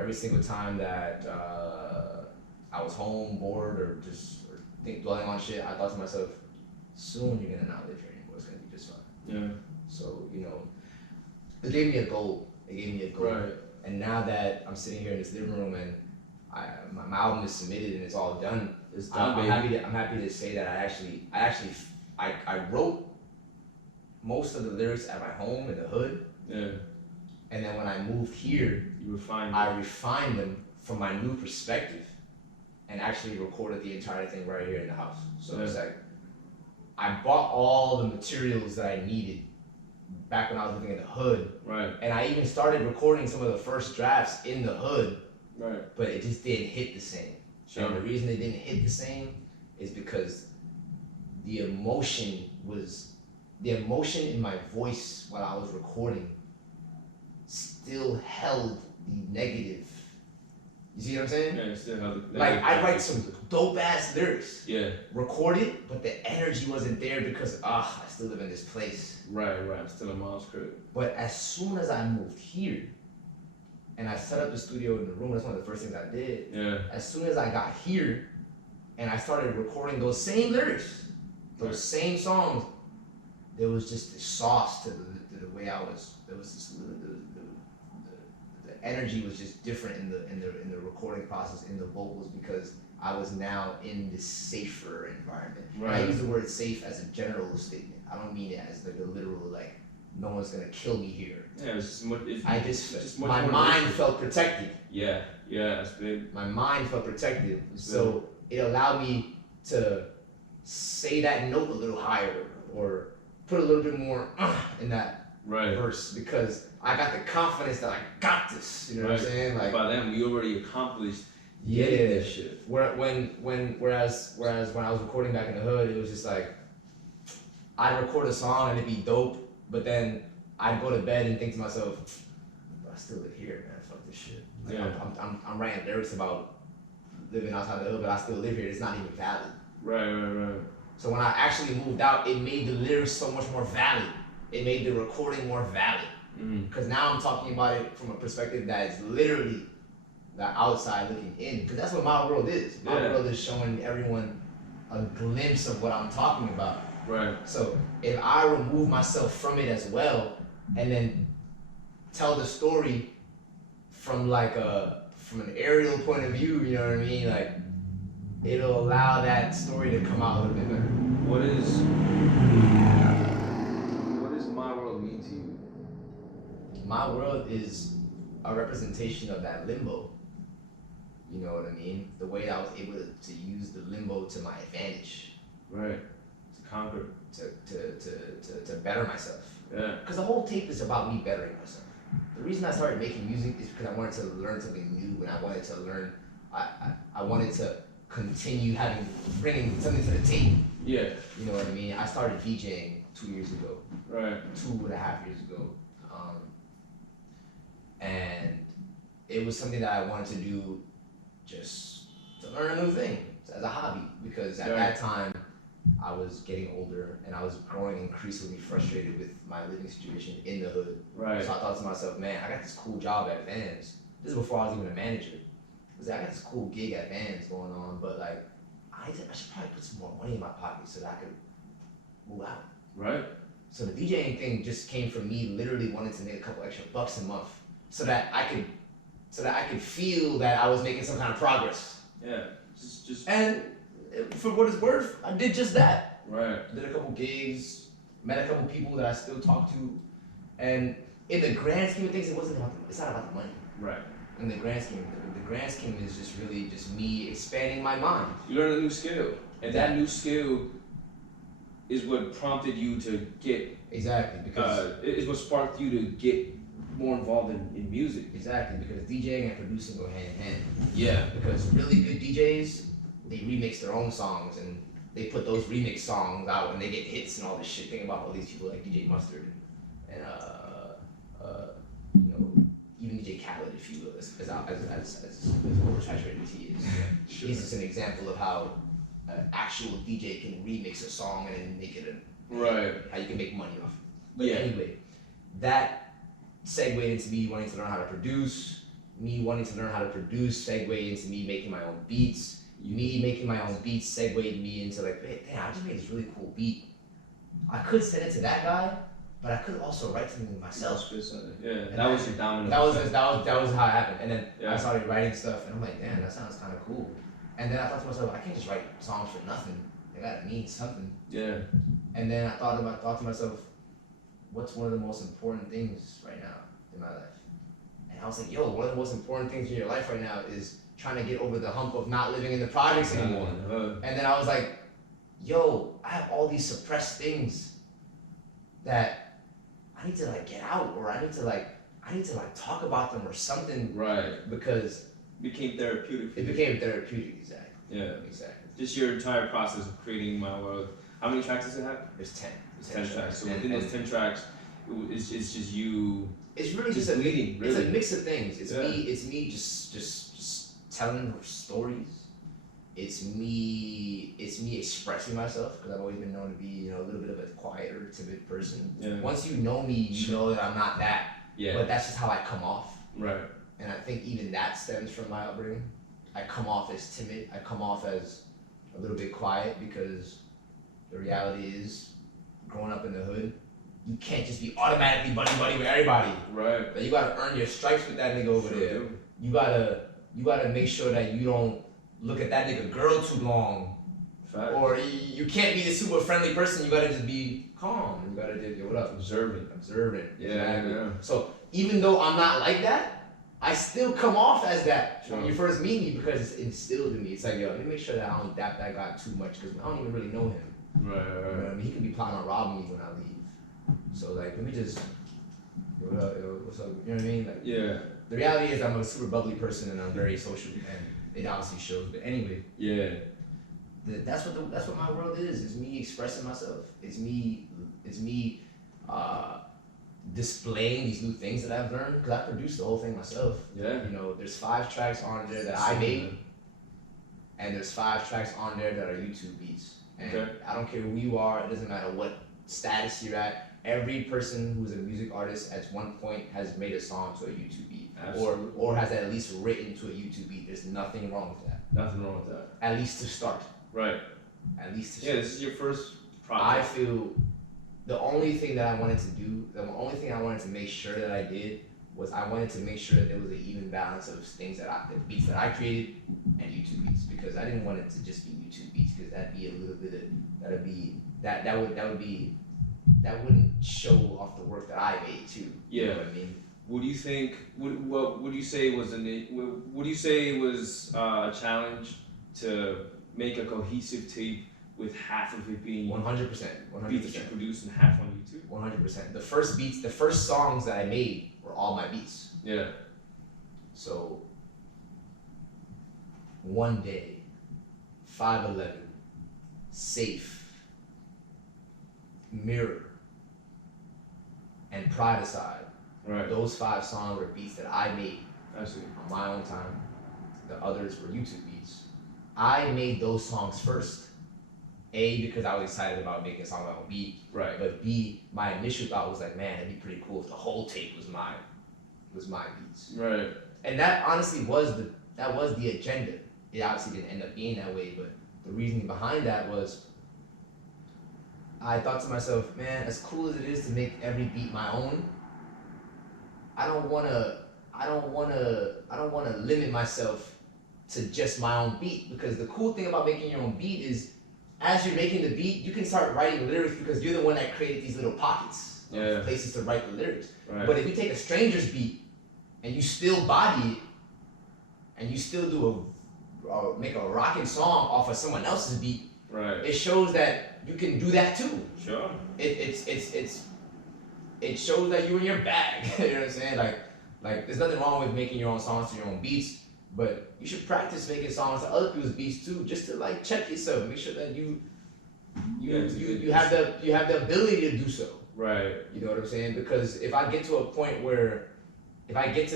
every single time that I was home, bored, or dwelling on shit, I thought to myself, soon you're gonna not live here anymore. It's gonna be just fine. Yeah. So, you know, it gave me a goal. Right. And now that I'm sitting here in this living room and my album is submitted and it's all done, I'm happy to say that I wrote most of the lyrics at my home in the hood. Yeah. And then when I moved here, I refined them from my new perspective and actually recorded the entire thing right here in the house. So it's like, I bought all the materials that I needed back when I was living in the hood. Right. And I even started recording some of the first drafts in the hood. Right. But it just didn't hit the same. Sure. And the reason it didn't hit the same is because the emotion in my voice while I was recording still held the negative. You see what I'm saying? Yeah, it still held the negative. Like, I write some dope ass lyrics. Yeah. Record it, but the energy wasn't there because I still live in this place. Right. I'm still in mom's crib. But as soon as I moved here and I set up the studio in the room, that's one of the first things I did. Yeah. As soon as I got here and I started recording those same lyrics, those same songs, there was just the sauce to the way I was. There was just the energy was just different in the recording process, in the vocals, because I was now in this safer environment. Right. And I use the word safe as a general statement. I don't mean it as like a literal, like, no one's gonna kill me here. Yeah, it's just my mind felt protected. Yeah, that's big. My mind felt protected, so it allowed me to say that note a little higher or put a little bit more in that verse, because I got the confidence that I got this. You know what I'm saying? Like, by then we already accomplished. This shit. Whereas when I was recording back in the hood, it was just like I'd record a song and it'd be dope, but then I'd go to bed and think to myself, I still live here, man. Fuck this shit. Like, I'm writing lyrics about living outside the hood, but I still live here. It's not even valid. Right. So when I actually moved out, it made the lyrics so much more valid. It made the recording more valid. Because now I'm talking about it from a perspective that is literally the outside looking in. Because that's what my world is. My world is showing everyone a glimpse of what I'm talking about. Right. So if I remove myself from it as well, and then tell the story from an aerial point of view, you know what I mean? Like, it'll allow that story to come out a little bit better. What does my world mean to you? My world is a representation of that limbo. You know what I mean? The way I was able to use the limbo to my advantage. Right. To conquer. To better myself. Yeah. Because the whole tape is about me bettering myself. The reason I started making music is because I wanted to learn something new, and I wanted to learn. I wanted to continue bringing something to the table. Yeah. You know what I mean? I started DJing 2 years ago. Right. 2.5 years ago. And it was something that I wanted to do just to learn a new thing as a hobby, because at that time I was getting older and I was growing increasingly frustrated with my living situation in the hood. Right. So I thought to myself, man, I got this cool job at Vans. This is before I was even a manager. I was like, I got this cool gig at Vans going on, but like, I should probably put some more money in my pocket so that I could move out. Right. So the DJing thing just came from me literally wanting to make a couple extra bucks a month so that I could feel that I was making some kind of progress. Yeah. And for what it's worth, I did just that. Right. Did a couple gigs, met a couple people that I still talk to, and in the grand scheme of things, it's not about the money. Right. In the grand scheme is just really just me expanding my mind. You learn a new skill, and that new skill is what prompted you to get. Exactly, because it's what sparked you to get more involved in music. Exactly, because DJing and producing go hand in hand. Yeah. Because really good DJs, they remix their own songs and they put those remix songs out and they get hits and all this shit. Think about all these people like DJ Mustard and you know, even DJ Khaled, if you will, as oversaturated as he is. Sure. He's just an example of how an actual DJ can remix a song and then make it how you can make money off it. But anyway, that segued into me wanting to learn how to produce. Me wanting to learn how to produce segued into me making my own beats. Me making my own beats segued me into like, hey, damn, I just made this really cool beat. I could send it to that guy, but I could also write something myself. Yeah, and that was your dominant. That was how it happened. And then I started writing stuff, and I'm like, damn, that sounds kind of cool. And then I thought to myself, I can't just write songs for nothing. They gotta mean something. Yeah. And then I thought to myself, what's one of the most important things right now in my life? And I was like, yo, one of the most important things in your life right now is trying to get over the hump of not living in the projects anymore. And then I was like, yo, I have all these suppressed things that I need to like get out, or I need to like talk about them or something. Right. Because it became therapeutic. It became therapeutic, exactly. Yeah. Exactly. Just your entire process of creating My World. How many tracks does it have? There's 10. It's 10 tracks. So within those 10 tracks, it's just you. It's really just leading. Really. It's a mix of things. It's me just telling stories. It's me expressing myself, because I've always been known to be, a little bit of a quieter, timid person. Yeah. Once you know me, you know that I'm not that. Yeah. But that's just how I come off. Right. And I think even that stems from my upbringing. I come off as timid. I come off as a little bit quiet, because the reality is, growing up in the hood, you can't just be automatically buddy with everybody. Right. But you gotta earn your stripes with that nigga over there. You gotta make sure that you don't look at that nigga girl too long. Fact. Or you can't be the super friendly person. You gotta just be calm. You gotta just, what up? Observant. Yeah. Exactly. Yeah. So even though I'm not like that, I still come off as that when you first meet me, because it's instilled in me. It's like, yo, let me make sure that I don't dap that guy too much, because I don't even really know him. Right. You know what I mean? He could be plotting on robbing me when I leave. So like, let me just, what up, yo, what's up? You know what I mean? Like, yeah. The reality is I'm a super bubbly person and I'm very social, and it obviously shows. But anyway, yeah, that's what my world is. It's me expressing myself. It's me displaying these new things that I've learned, because I produced the whole thing myself. Yeah. There's 5 tracks on there that I made, and there's 5 tracks on there that are YouTube beats. And I don't care who you are. It doesn't matter what status you're at. Every person who's a music artist at one point has made a song to a YouTube beat. Absolutely. or has at least written to a YouTube beat. There's nothing wrong with that. Nothing wrong with that. At least to start. Right. At least to start. Yeah, this is your first project. I feel the only thing that I wanted to do, the only thing I wanted to make sure that I did, was I wanted to make sure that there was an even balance of things the beats that I created and YouTube beats, because I didn't want it to just be YouTube beats, because that'd be a little bit of, that wouldn't show off the work that I made too. Yeah. You know what I mean? What do you think? What do you say was a challenge to make a cohesive tape with half of it being 100%. beats that you produced and half on YouTube? 100%. The first songs that I made were all my beats. Yeah. So One Day, 5'11", Safe, Mirror, and Pride Aside. Right. Those 5 songs were beats that I made I see. on my own time. The others were YouTube beats. I made those songs first. A, because I was excited about making a song on my own beat, Right. but B, my initial thought was like, man, it'd be pretty cool if the whole tape was my beats. Right. And that honestly was the agenda. It obviously didn't end up being that way, but the reasoning behind that was I thought to myself, man, as cool as it is to make every beat my own, I don't wanna limit myself to just my own beat, because the cool thing about making your own beat is as you're making the beat, you can start writing lyrics because you're the one that created these little pockets of places to write the lyrics. Right. But if you take a stranger's beat and you still body it and you still make a rocking song off of someone else's beat, right, it shows that you can do that too. Sure. It shows that you're in your bag. You know what I'm saying? Like there's nothing wrong with making your own songs to your own beats, but you should practice making songs to other people's beats too, just to like check yourself, make sure that you have the ability to do so. Right. You know what I'm saying? Because if I get to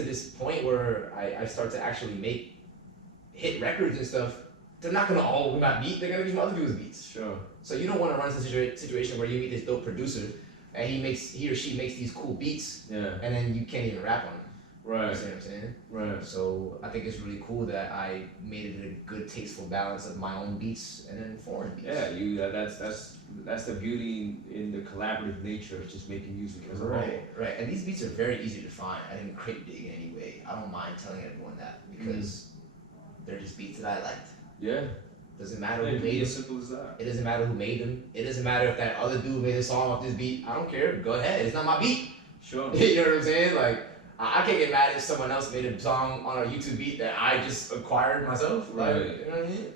this point where I start to actually make hit records and stuff, they're not gonna all be my beat, they're gonna be some other people's beats. Sure. So you don't want to run into a situation where you meet this dope producer and he or she makes these cool beats, yeah, and then you can't even rap on them. Right. You see what I'm saying? Right. So I think it's really cool that I made it a good, tasteful balance of my own beats and then foreign beats. Yeah, that's the beauty in the collaborative nature of just making music as a whole. Right. And these beats are very easy to find. I didn't crate dig in any way. I don't mind telling everyone that because they're just beats that I liked. Yeah. Doesn't matter who made them. As simple as that. It doesn't matter who made them. It doesn't matter if that other dude made a song off this beat. I don't care. Go ahead. It's not my beat. Sure. You know what I'm saying? Like, I can't get mad if someone else made a song on a YouTube beat that I just acquired myself. Right. Like, you know what I mean?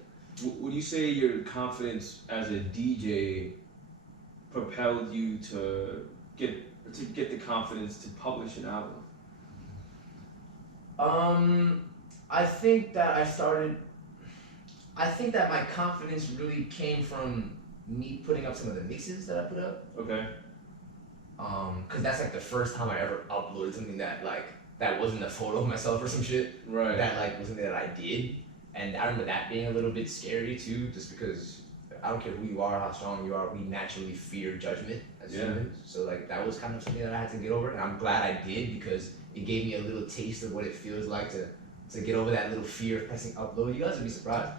Would you say your confidence as a DJ propelled you to get the confidence to publish an album? I think that my confidence really came from me putting up some of the mixes that I put up. Okay. Cause that's like the first time I ever uploaded something that wasn't a photo of myself or some shit. Right. That like was something that I did, and I remember that being a little bit scary too, just because I don't care who you are, how strong you are, we naturally fear judgment as humans. So like that was kind of something that I had to get over, and I'm glad I did because it gave me a little taste of what it feels like to get over that little fear of pressing upload. You guys would be surprised.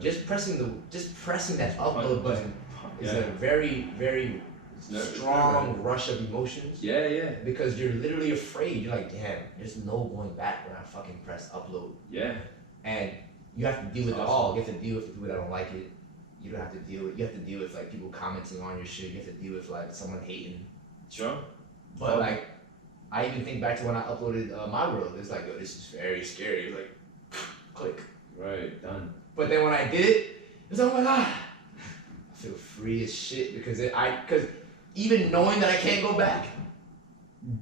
Just pressing that upload button is a very, very strong rush of emotions. Yeah. Because you're literally afraid. You're like, damn, there's no going back when I fucking press upload. Yeah. And you have to deal with it all. You have to deal with the people that don't like it. You have to deal with like people commenting on your shit. You have to deal with like someone hating. Sure. But like, I even think back to when I uploaded My World. It's like, yo, this is very scary. It's like, click. Right, done. But then when I did it, it's like, oh my god, I feel free as shit because even knowing that I can't go back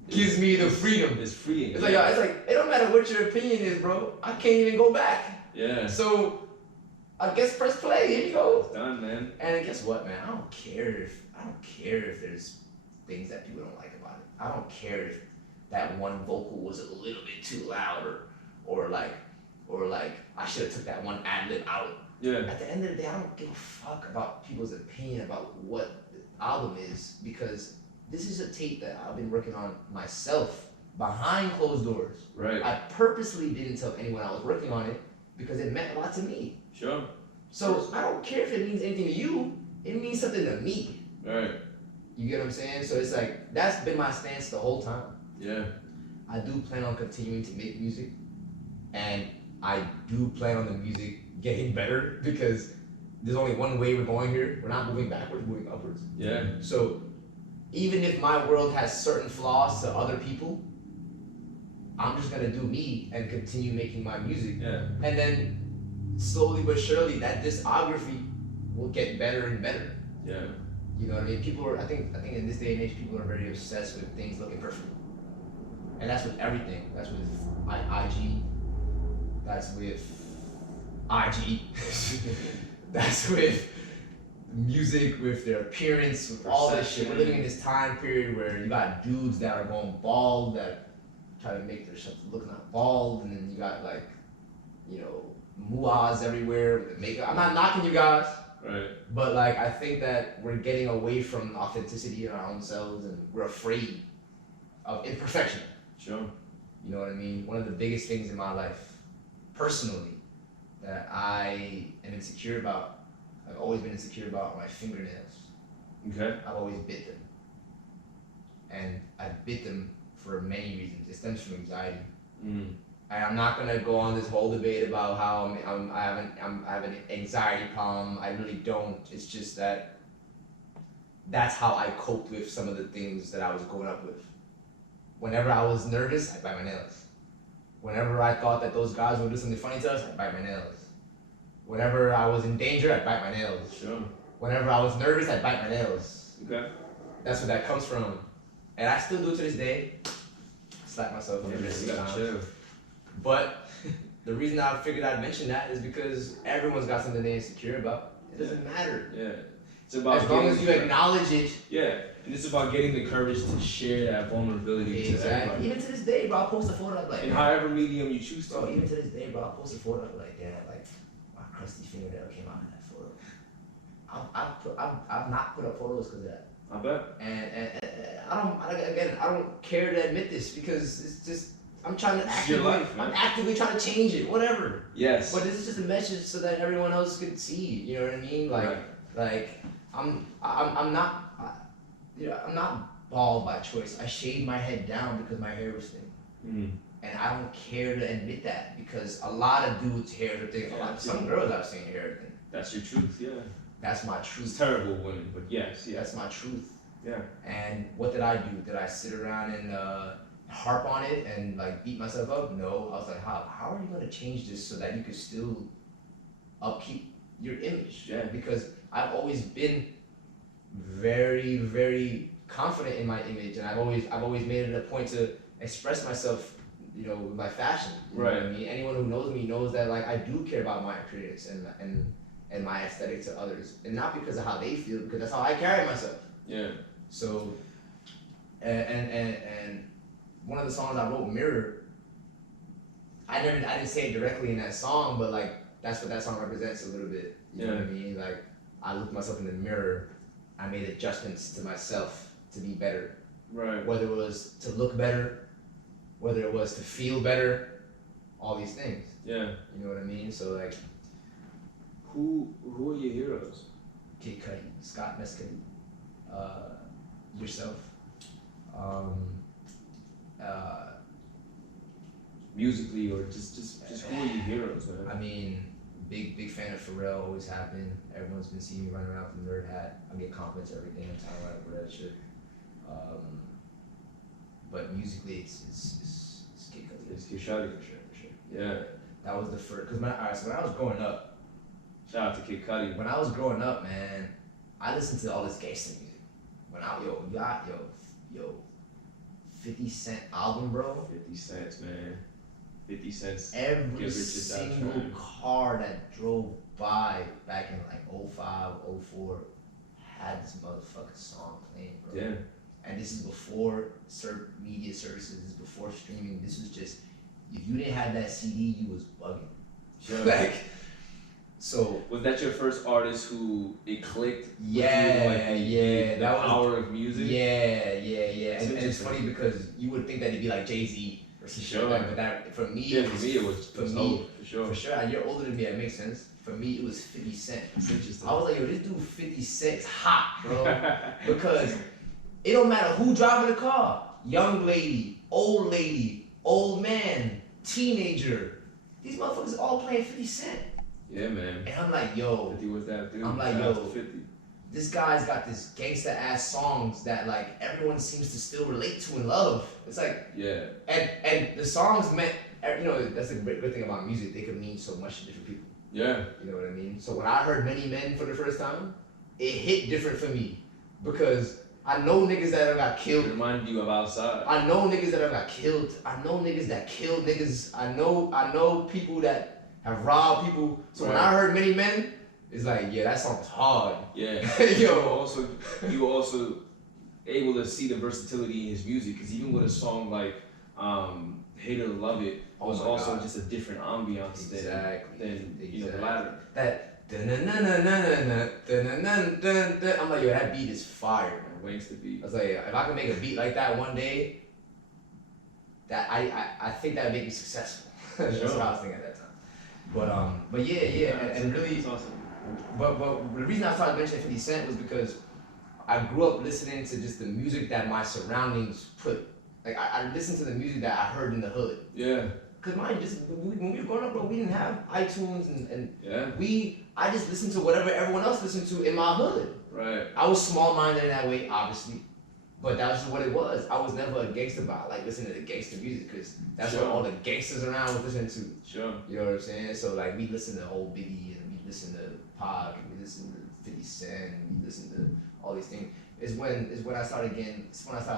gives me the freedom. It's freeing. It's like, yo, it don't matter what your opinion is, bro. I can't even go back. Yeah. So I guess press play. Here you go. It's done, man. And guess what, man? I don't care if there's things that people don't like about it. I don't care if that one vocal was a little bit too loud or like I should have took that one ad-lib out. Yeah. At the end of the day, I don't give a fuck about people's opinion about what the album is, because this is a tape that I've been working on myself behind closed doors. Right. I purposely didn't tell anyone I was working on it because it meant a lot to me. Sure. So I don't care if it means anything to you. It means something to me. Right. You get what I'm saying? So it's like, that's been my stance the whole time. Yeah. I do plan on continuing to make music, and I do plan on the music getting better because there's only one way we're going here. We're not moving backwards, we're moving upwards. Yeah. So even if my world has certain flaws to other people, I'm just gonna do me and continue making my music. Yeah. And then slowly but surely that discography will get better and better. Yeah. You know what I mean? People are, I think in this day and age, people are very obsessed with things looking perfect. And that's with everything. That's with IG. That's with IG. That's with music, with their appearance, with all this shit. We're living in this time period where you got dudes that are going bald that try to make their shit look not bald, and then you got like, you know, muahs everywhere with the makeup. I'm not knocking you guys. Right. But like I think that we're getting away from authenticity in our own selves, and we're afraid of imperfection. Sure. You know what I mean? One of the biggest things in my life, personally, that I am insecure about, I've always been insecure about, are my fingernails. Okay. I've always bit them. And I bit them for many reasons. It stems from anxiety. Mm. And I'm not gonna go on this whole debate about how I have an anxiety problem. I really don't. It's just that that's how I coped with some of the things that I was growing up with. Whenever I was nervous, I'd bite my nails. Whenever I thought that those guys would do something funny to us, I'd bite my nails. Whenever I was in danger, I'd bite my nails. Sure. Whenever I was nervous, I'd bite my nails. Okay. That's where that comes from. And I still do it to this day. Slap myself on the wrist sometimes. But the reason I figured I'd mention that is because everyone's got something they're insecure about. It doesn't matter. Yeah. It's about as long as you acknowledge it. Yeah. And it's about getting the courage to share that vulnerability to everybody. Even to this day, bro, I'll post a photo up like in however medium you choose to. Bro, even to this day, bro, I'll post a photo up like, yeah, like my crusty fingernail came out in that photo. I've not put up photos because of that. I bet. And I don't care to admit this because it's just, I'm trying to actively trying to change it, whatever. Yes. But this is just a message so that everyone else can see. You know what I mean? Like, I'm not bald by choice. I shaved my head down because my hair was thin. Mm. And I don't care to admit that because a lot of dudes' hair are thin. Some girls I've seen hair thin. That's your truth, yeah. That's my truth. It's terrible women, but yes. That's my truth. Yeah. And what did I do? Did I sit around and harp on it and like beat myself up? No. I was like, how are you gonna change this so that you could still upkeep your image? Yeah. Because I've always been very, very confident in my image, and I've always made it a point to express myself, you know, with my fashion. You know what I mean? Anyone who knows me knows that like I do care about my appearance and my aesthetic to others, and not because of how they feel, because that's how I carry myself. Yeah. So, and one of the songs I wrote, Mirror, I didn't say it directly in that song, but like that's what that song represents a little bit. You know what I mean? Like I looked myself in the mirror, I made adjustments to myself to be better. Right. Whether it was to look better, whether it was to feel better, all these things. Yeah. You know what I mean? So like, who are your heroes? Kid Cudi, Scott Mescudi, yourself. Musically, or just who are your heroes, man? I mean, big fan of Pharrell, always have been. Everyone's been seeing me running around with the nerd hat. I get compliments every damn time I wear that shit. But musically, it's Kid Cudi. It's Kid Cudi. For sure. Yeah. That was the first. Cause when I was growing up. Shout out to Kid Cudi. When I was growing up, man, I listened to all this gangsta music. When I 50 Cent album, bro. 50 cents, man. 50 cents. Every single car that drove by back in like 05, 04 had this motherfucking song playing, bro. Yeah. And this is before media services, this is before streaming. This was just, if you didn't have that CD, you was bugging. Sure. Like, so. Was that your first artist who it clicked? Yeah, the power of music? Yeah. And it's funny because you would think that it'd be like Jay-Z or some shit like that, but that, for me, it was for sure. For sure, and you're older than me, that makes sense. For me, it was 50 Cent. That's interesting. I was like, yo, this dude 50 Cent's hot, bro. Because it don't matter who driving the car. Young lady, old man, teenager. These motherfuckers all playing 50 Cent. Yeah, man. And I'm like, yo. 50 was that dude. I'm like, yo. This guy's got this gangsta ass songs that like everyone seems to still relate to and love. It's like, yeah. And the songs meant, you know, that's the good thing about music. They can mean so much to different people. Yeah. You know what I mean? So when I heard Many Men for the first time, it hit different for me because I know niggas that have got killed. It reminded you of outside. I know niggas that have got killed. I know niggas that killed niggas. I know people that have robbed people. So when I heard Many Men, it's like, yeah, that song's hard. Yeah. Yo. You were also able to see the versatility in his music, because even with a song like Hate It or Love It was also just a different ambiance than you know, the latter. I'm like, yo, that beat is fire. Waves the beat. I was like, if I could make a beat like that one day, that I think that would make me successful. That's Sure. what I was thinking at that time. But yeah, and really, it's awesome. but the reason I started mentioning 50 Cent was because I grew up listening to just the music that my surroundings put. Like I listened to the music that I heard in the hood. Yeah. Cause mine just when we were growing up, bro, we didn't have iTunes and Yeah. I just listened to whatever everyone else listened to in my hood. Right. I was small-minded in that way, obviously, but that was just what it was. I was never a gangster, but I like listening to the gangster music because that's Sure. what all the gangsters around was listening to. Sure. You know what I'm saying? So like we listen to old Biggie and we listen to Pac and we listen to 50 Cent and we listen to all these things. It's when I started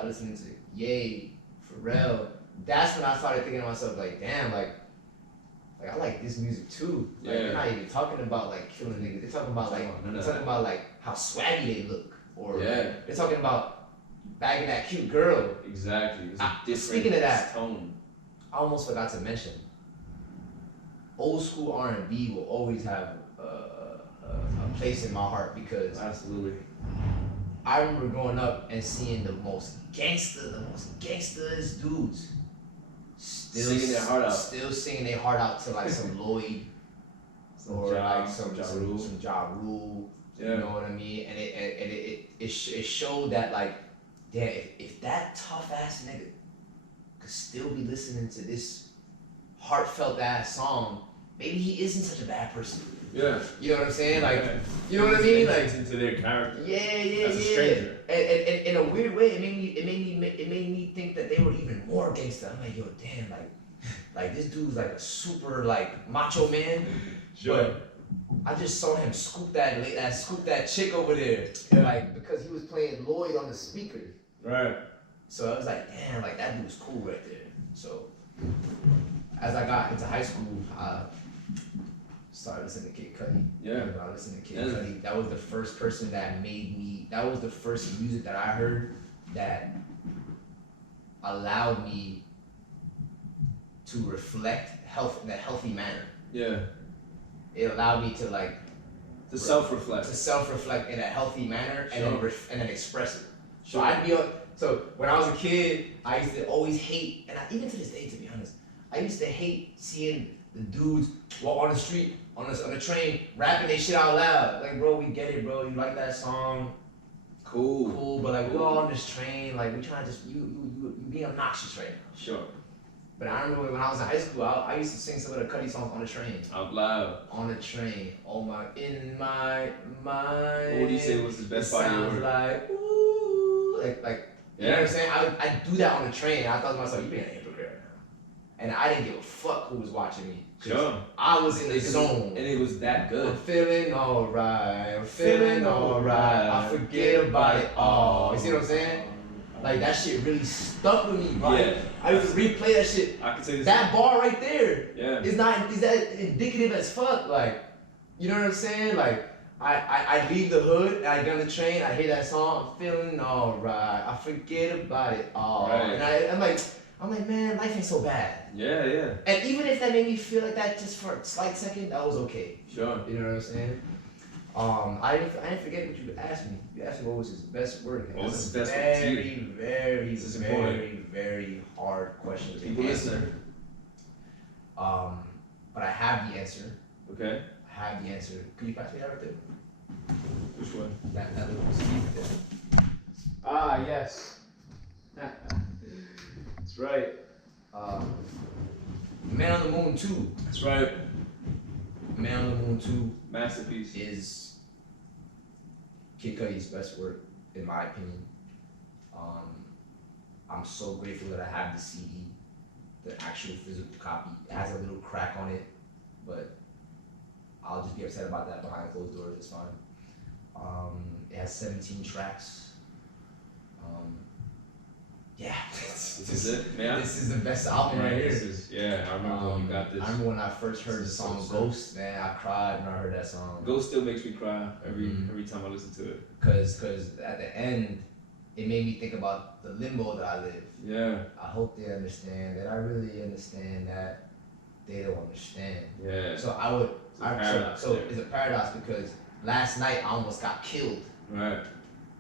listening to Ye, Pharrell. That's when I started thinking to myself like, damn, like I like this music too. Like they're not even talking about like killing niggas. They're talking about like how swaggy they look, or they're talking about bagging that cute girl. Exactly. It's a different Speaking of that, tone. I almost forgot to mention. Old school R&B will always have a place in my heart because Absolutely. I remember growing up and seeing the most gangsters dudes Singing their heart out. Still singing their heart out to like some Lloyd or like some Ja Rule. Yeah. You know what I mean? And it showed that like, damn, if that tough ass nigga could still be listening to this heartfelt ass song, maybe he isn't such a bad person. Yeah. You know what I'm saying? Like, you know what I mean? Like into their character. Yeah. As a stranger. And in a weird way, it made me think that they were even more gangster. I'm like, yo, damn, like this dude's like a super like macho man. Sure. But I just saw him scoop that chick over there, like because he was playing Lloyd on the speaker. Right. So I was like, damn, like that dude's cool right there. So as I got into high school, I started listening to Kid Cudi. Yeah. I listened to Kid Cudi. That was the first person that was the first music that I heard that allowed me to reflect in a healthy manner. Yeah. It allowed me to like to self-reflect in a healthy manner and then express it. Sure. So when I was a kid, I used to always hate, and even to this day, to be honest, I used to hate seeing the dudes walk on the street, on the train, rapping their shit out loud. Like, bro, we get it, bro. You like that song? Cool. But like, we're all on this train. Like, we trying to just you being obnoxious right now. Sure. But I remember when I was in high school, I used to sing some of the Cudi songs on the train. Out loud. On the train. In my mind. What would you say was the best part of your work? Like, ooh. Like, you know what I'm saying? I do that on the train, and I thought to myself, you being a hypocrite right now. And I didn't give a fuck who was watching me. Sure. I was in the zone. And it was that good. I'm feeling alright. I forget about it all. You see what I'm saying? Like, that shit really stuck with me, right? Yeah. I used to replay that shit. I can say this. That bar right there is that indicative as fuck. Like, you know what I'm saying? Like, I leave the hood, and I get on the train, I hear that song, I'm feeling alright. I forget about it all. Right. And I'm like, man, life ain't so bad. Yeah. And even if that made me feel like that just for a slight second, that was okay. Sure. You know what I'm saying? I didn't forget what you asked me. You asked me what was his best word. What was his best word? Very hard question. People listening. But I have the answer. Okay. I have the answer. Could you pass me that right there? Which one? That little speaker there. Ah, yes. That's right. Man on the Moon 2. That's right. Man on the Moon 2. Masterpiece. Is Kid Cudi's best work, in my opinion. I'm so grateful that I have the CD, the actual physical copy. It has a little crack on it, but I'll just be upset about that behind closed doors, it's fine. It has 17 tracks. This is it, man. This is the best album right here. I remember when you got this. I remember when I first heard the song Ghost, man, I cried when I heard that song. Ghost still makes me cry every time I listen to it. Cause at the end, it made me think about the limbo that I live. Yeah. I hope they understand that I really understand that they don't understand. Yeah. So I would. It's So it's a paradox because last night I almost got killed. Right.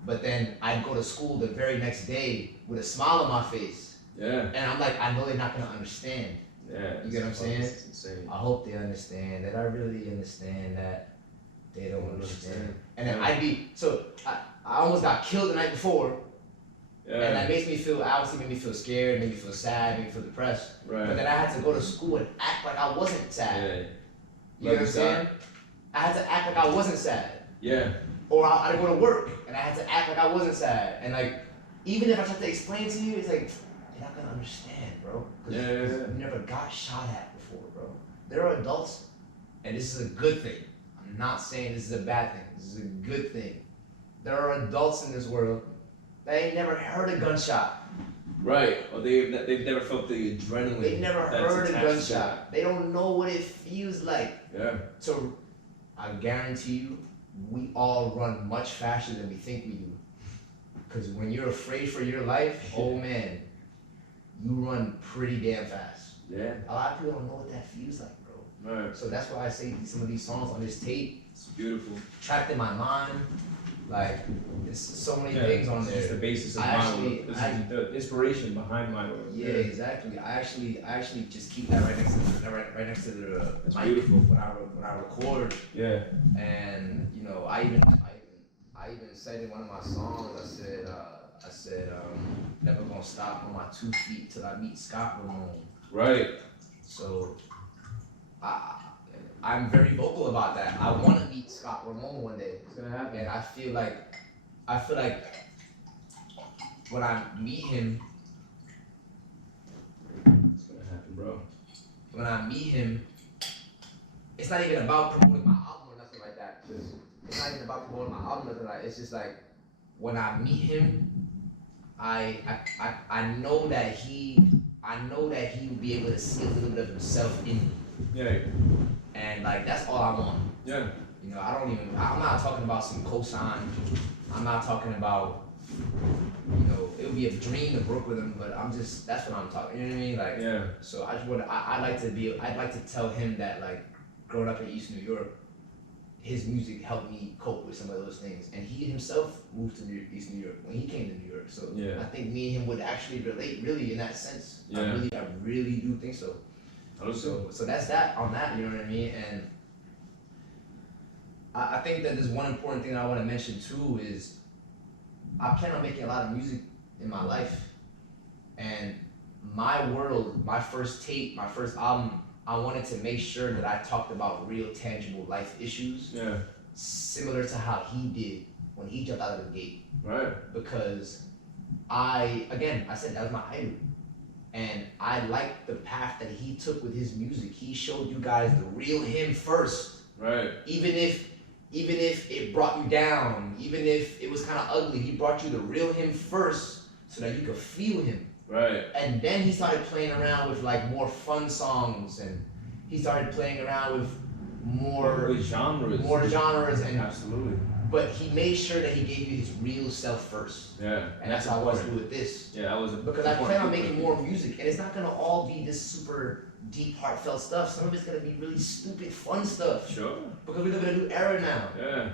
But then I'd go to school the very next day with a smile on my face. Yeah. And I'm like, I know they're not gonna understand. Yeah. You get what I'm saying? It's insane. I hope they understand that I really understand that they don't understand. And then I almost got killed the night before. Yeah. And that makes me feel, obviously made me feel scared, made me feel sad, made me feel depressed. Right. But then I had to go to school and act like I wasn't sad. Yeah. You know what I'm saying? I had to act like I wasn't sad. Yeah. Or I'd go to work and I had to act like I wasn't sad. And like, even if I try to explain to you, it's like, you're not gonna understand, bro. Yeah. You never got shot at before, bro. There are adults, and this is a good thing. I'm not saying this is a bad thing. This is a good thing. There are adults in this world that ain't never heard a gunshot. Right. Or they've never felt the adrenaline. They never heard a gunshot. They don't know what it feels like. Yeah. So I guarantee you, we all run much faster than we think we do. Because when you're afraid for your life, oh man, you run pretty damn fast. Yeah. A lot of people don't know what that feels like, bro. Right. So that's why I say some of these songs on this tape. It's beautiful. Trapped in my mind. Like, there's so many things on there. It's the basis of the inspiration behind my work. Yeah, exactly. I actually just keep that right next to the It's mic beautiful. when I record. Yeah. And you know, I even said in one of my songs, I said, never gonna stop on my 2 feet till I meet Scott Ramone. Right. So I'm very vocal about that. I want to meet Scott Ramone one day. It's gonna happen. And I feel like when I meet him, it's gonna happen, bro. When I meet him, it's not even about promoting my album or nothing like that. It's not even about promoting my album or nothing like that. It's just like when I meet him, I know that he will be able to see a little bit of himself in me. Yeah. And like that's all I want. Yeah. You know, I'm not talking about some cosign. I'm not talking about, you know, it would be a dream to work with him, but that's what I'm talking, you know what I mean? Like, yeah. So I'd like to tell him that like, growing up in East New York, his music helped me cope with some of those things. And he himself moved to East New York when he came to New York. So yeah. I think me and him would actually relate really in that sense. Yeah. I really do think so. So that's that on that, you know what I mean? And I think that there's one important thing I want to mention too is I plan on making a lot of music in my life. And my world, my first tape, my first album, I wanted to make sure that I talked about real tangible life issues. Yeah. Similar to how he did when he jumped out of the gate. Right. Because I said that was my idol. And I liked the path that he took with his music. He showed you guys the real him first. Right. Even if it brought you down, even if it was kind of ugly, he brought you the real him first so that you could feel him. Right. And then he started playing around with like more fun songs, and he started playing around with more genres, and absolutely. But he made sure that he gave you his real self first. Yeah. And that's how I was with this. Yeah, that was because I plan on making more music, and it's not gonna all be this super deep, heartfelt stuff. Some of it's gonna be really stupid, fun stuff. Sure. Because we live in a new era now. Yeah.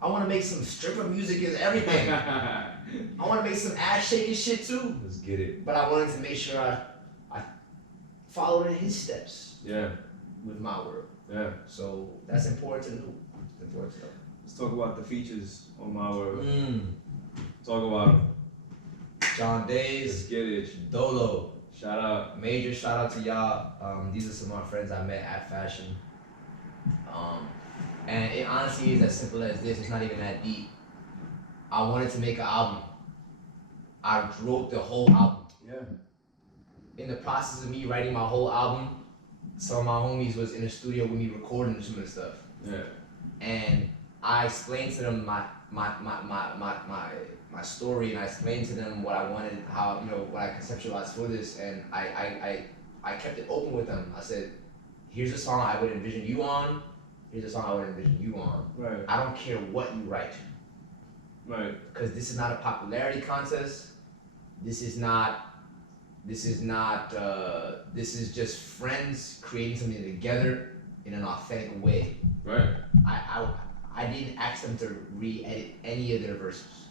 I want to make some stripper music and everything. I want to make some ass shaking shit too. Let's get it. But I wanted to make sure I followed in his steps. Yeah. With my work. Yeah. So that's important to know. It's important to know. Let's talk about the features on my work. Talk about them. John Days. Let's get it. Dolo. Shout out. Major shout out to y'all. These are some of my friends I met at Fashion. And it honestly is as simple as this. It's not even that deep. I wanted to make an album. I wrote the whole album. Yeah. In the process of me writing my whole album, some of my homies was in the studio with me recording some of the stuff. Yeah. And I explained to them my story, and I explained to them what I wanted, how, you know, what I conceptualized for this, and I kept it open with them. I said, here's a song I would envision you on, here's a song I would envision you on. Right. I don't care what you write. Right. Because this is not a popularity contest. This is just friends creating something together. in an authentic way. Right. I didn't ask them to re-edit any of their verses.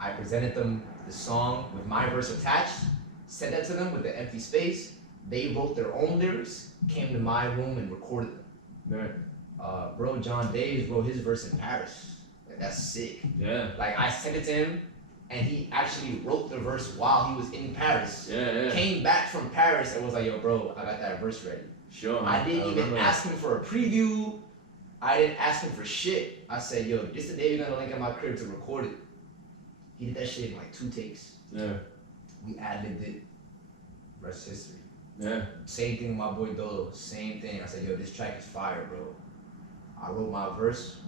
I presented them the song with my verse attached, sent that to them with the empty space. They wrote their own lyrics, came to my room and recorded them. Right. Bro, John Days wrote his verse in Paris. Like, that's sick. Yeah. Like, I sent it to him, and he actually wrote the verse while he was in Paris. Yeah. Came back from Paris and was like, yo, bro, I got that verse ready. Sure. I didn't even ask him for a preview. I didn't ask him for shit. I said, yo, this the day you're gonna link at my crib to record it. He did that shit in like 2 takes. Yeah. We ad-libbed it. Rest history. Yeah. Same thing with my boy Dolo. Same thing. I said, yo, this track is fire, bro. I wrote my verse.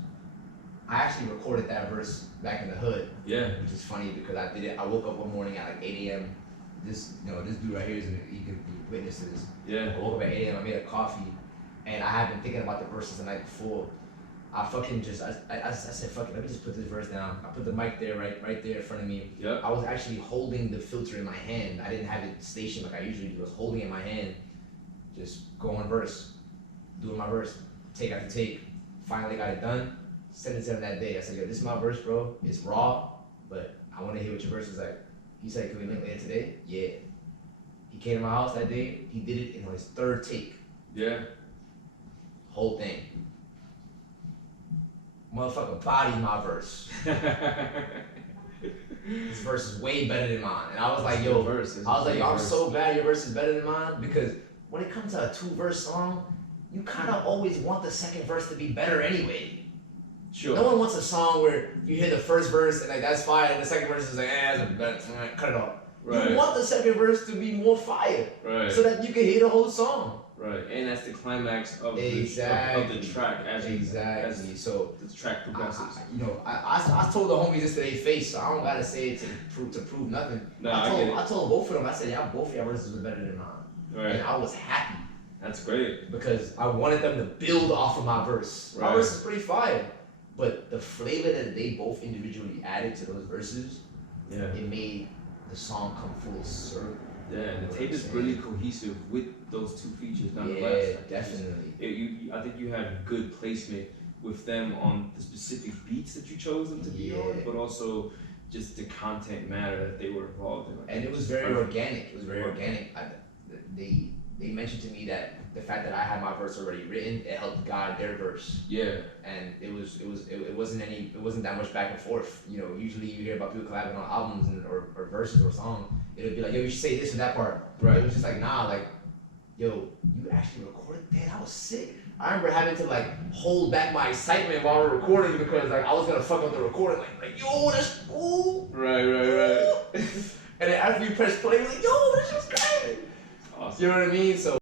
I actually recorded that verse back in the hood. Yeah. Which is funny because I did it. I woke up one morning at like 8 a.m. This dude right here is he could witness to this. Yeah. I woke up at 8 a.m. I made a coffee, and I had been thinking about the verses the night before. I fucking just I said, fuck it, let me just put this verse down. I put the mic there, right there in front of me. Yep. I was actually holding the filter in my hand. I didn't have it stationed like I usually do. I was holding it in my hand, just going verse, doing my verse, take after take. Finally got it done. Sent it to him that day. I said, yo, this is my verse, bro. It's raw, but I want to hear what your verse is like. He said, can we link later today? Yeah. He came to my house that day. He did it in his 3rd take. Yeah. Whole thing. Motherfucker bodied my verse. His verse is way better than mine. And I was like, yo, I'm so glad your verse is better than mine, because when it comes to a 2-verse song, you kind of always want the second verse to be better anyway. Sure. No one wants a song where you hear the first verse and like that's fire, and the second verse is like, that's a better, cut it off. Right. You want the second verse to be more fire, right? So that you can hear the whole song. Right, and that's the climax of the track as so the track progresses. I told the homies this to their face, so I don't gotta say it to prove nothing. No, I told both of them. I said, yeah, both of y'all verses were better than mine. Right. And I was happy. That's great. Because I wanted them to build off of my verse. Right. My verse is pretty fire, but the flavor that they both individually added to those verses, it made the song come full circle. Yeah, and the tape is really cohesive with those 2 features nonetheless. Yeah, definitely. I think you had good placement with them on the specific beats that you chose them to be on, but also just the content matter that they were involved in. And it was very organic. It was very organic. They mentioned to me that the fact that I had my verse already written, it helped guide their verse. Yeah. And it wasn't that much back and forth. Usually you hear about people collabing on albums or verses or songs. It'll be like, yo, you should say this or that part. Right. It was just like, nah, like, yo, you actually recorded that? That was sick. I remember having to like hold back my excitement while we're recording because like I was gonna fuck up the recording. Like yo, that's cool. Right. And then after you press play, we're like, yo, this is great. Awesome. You know what I mean? So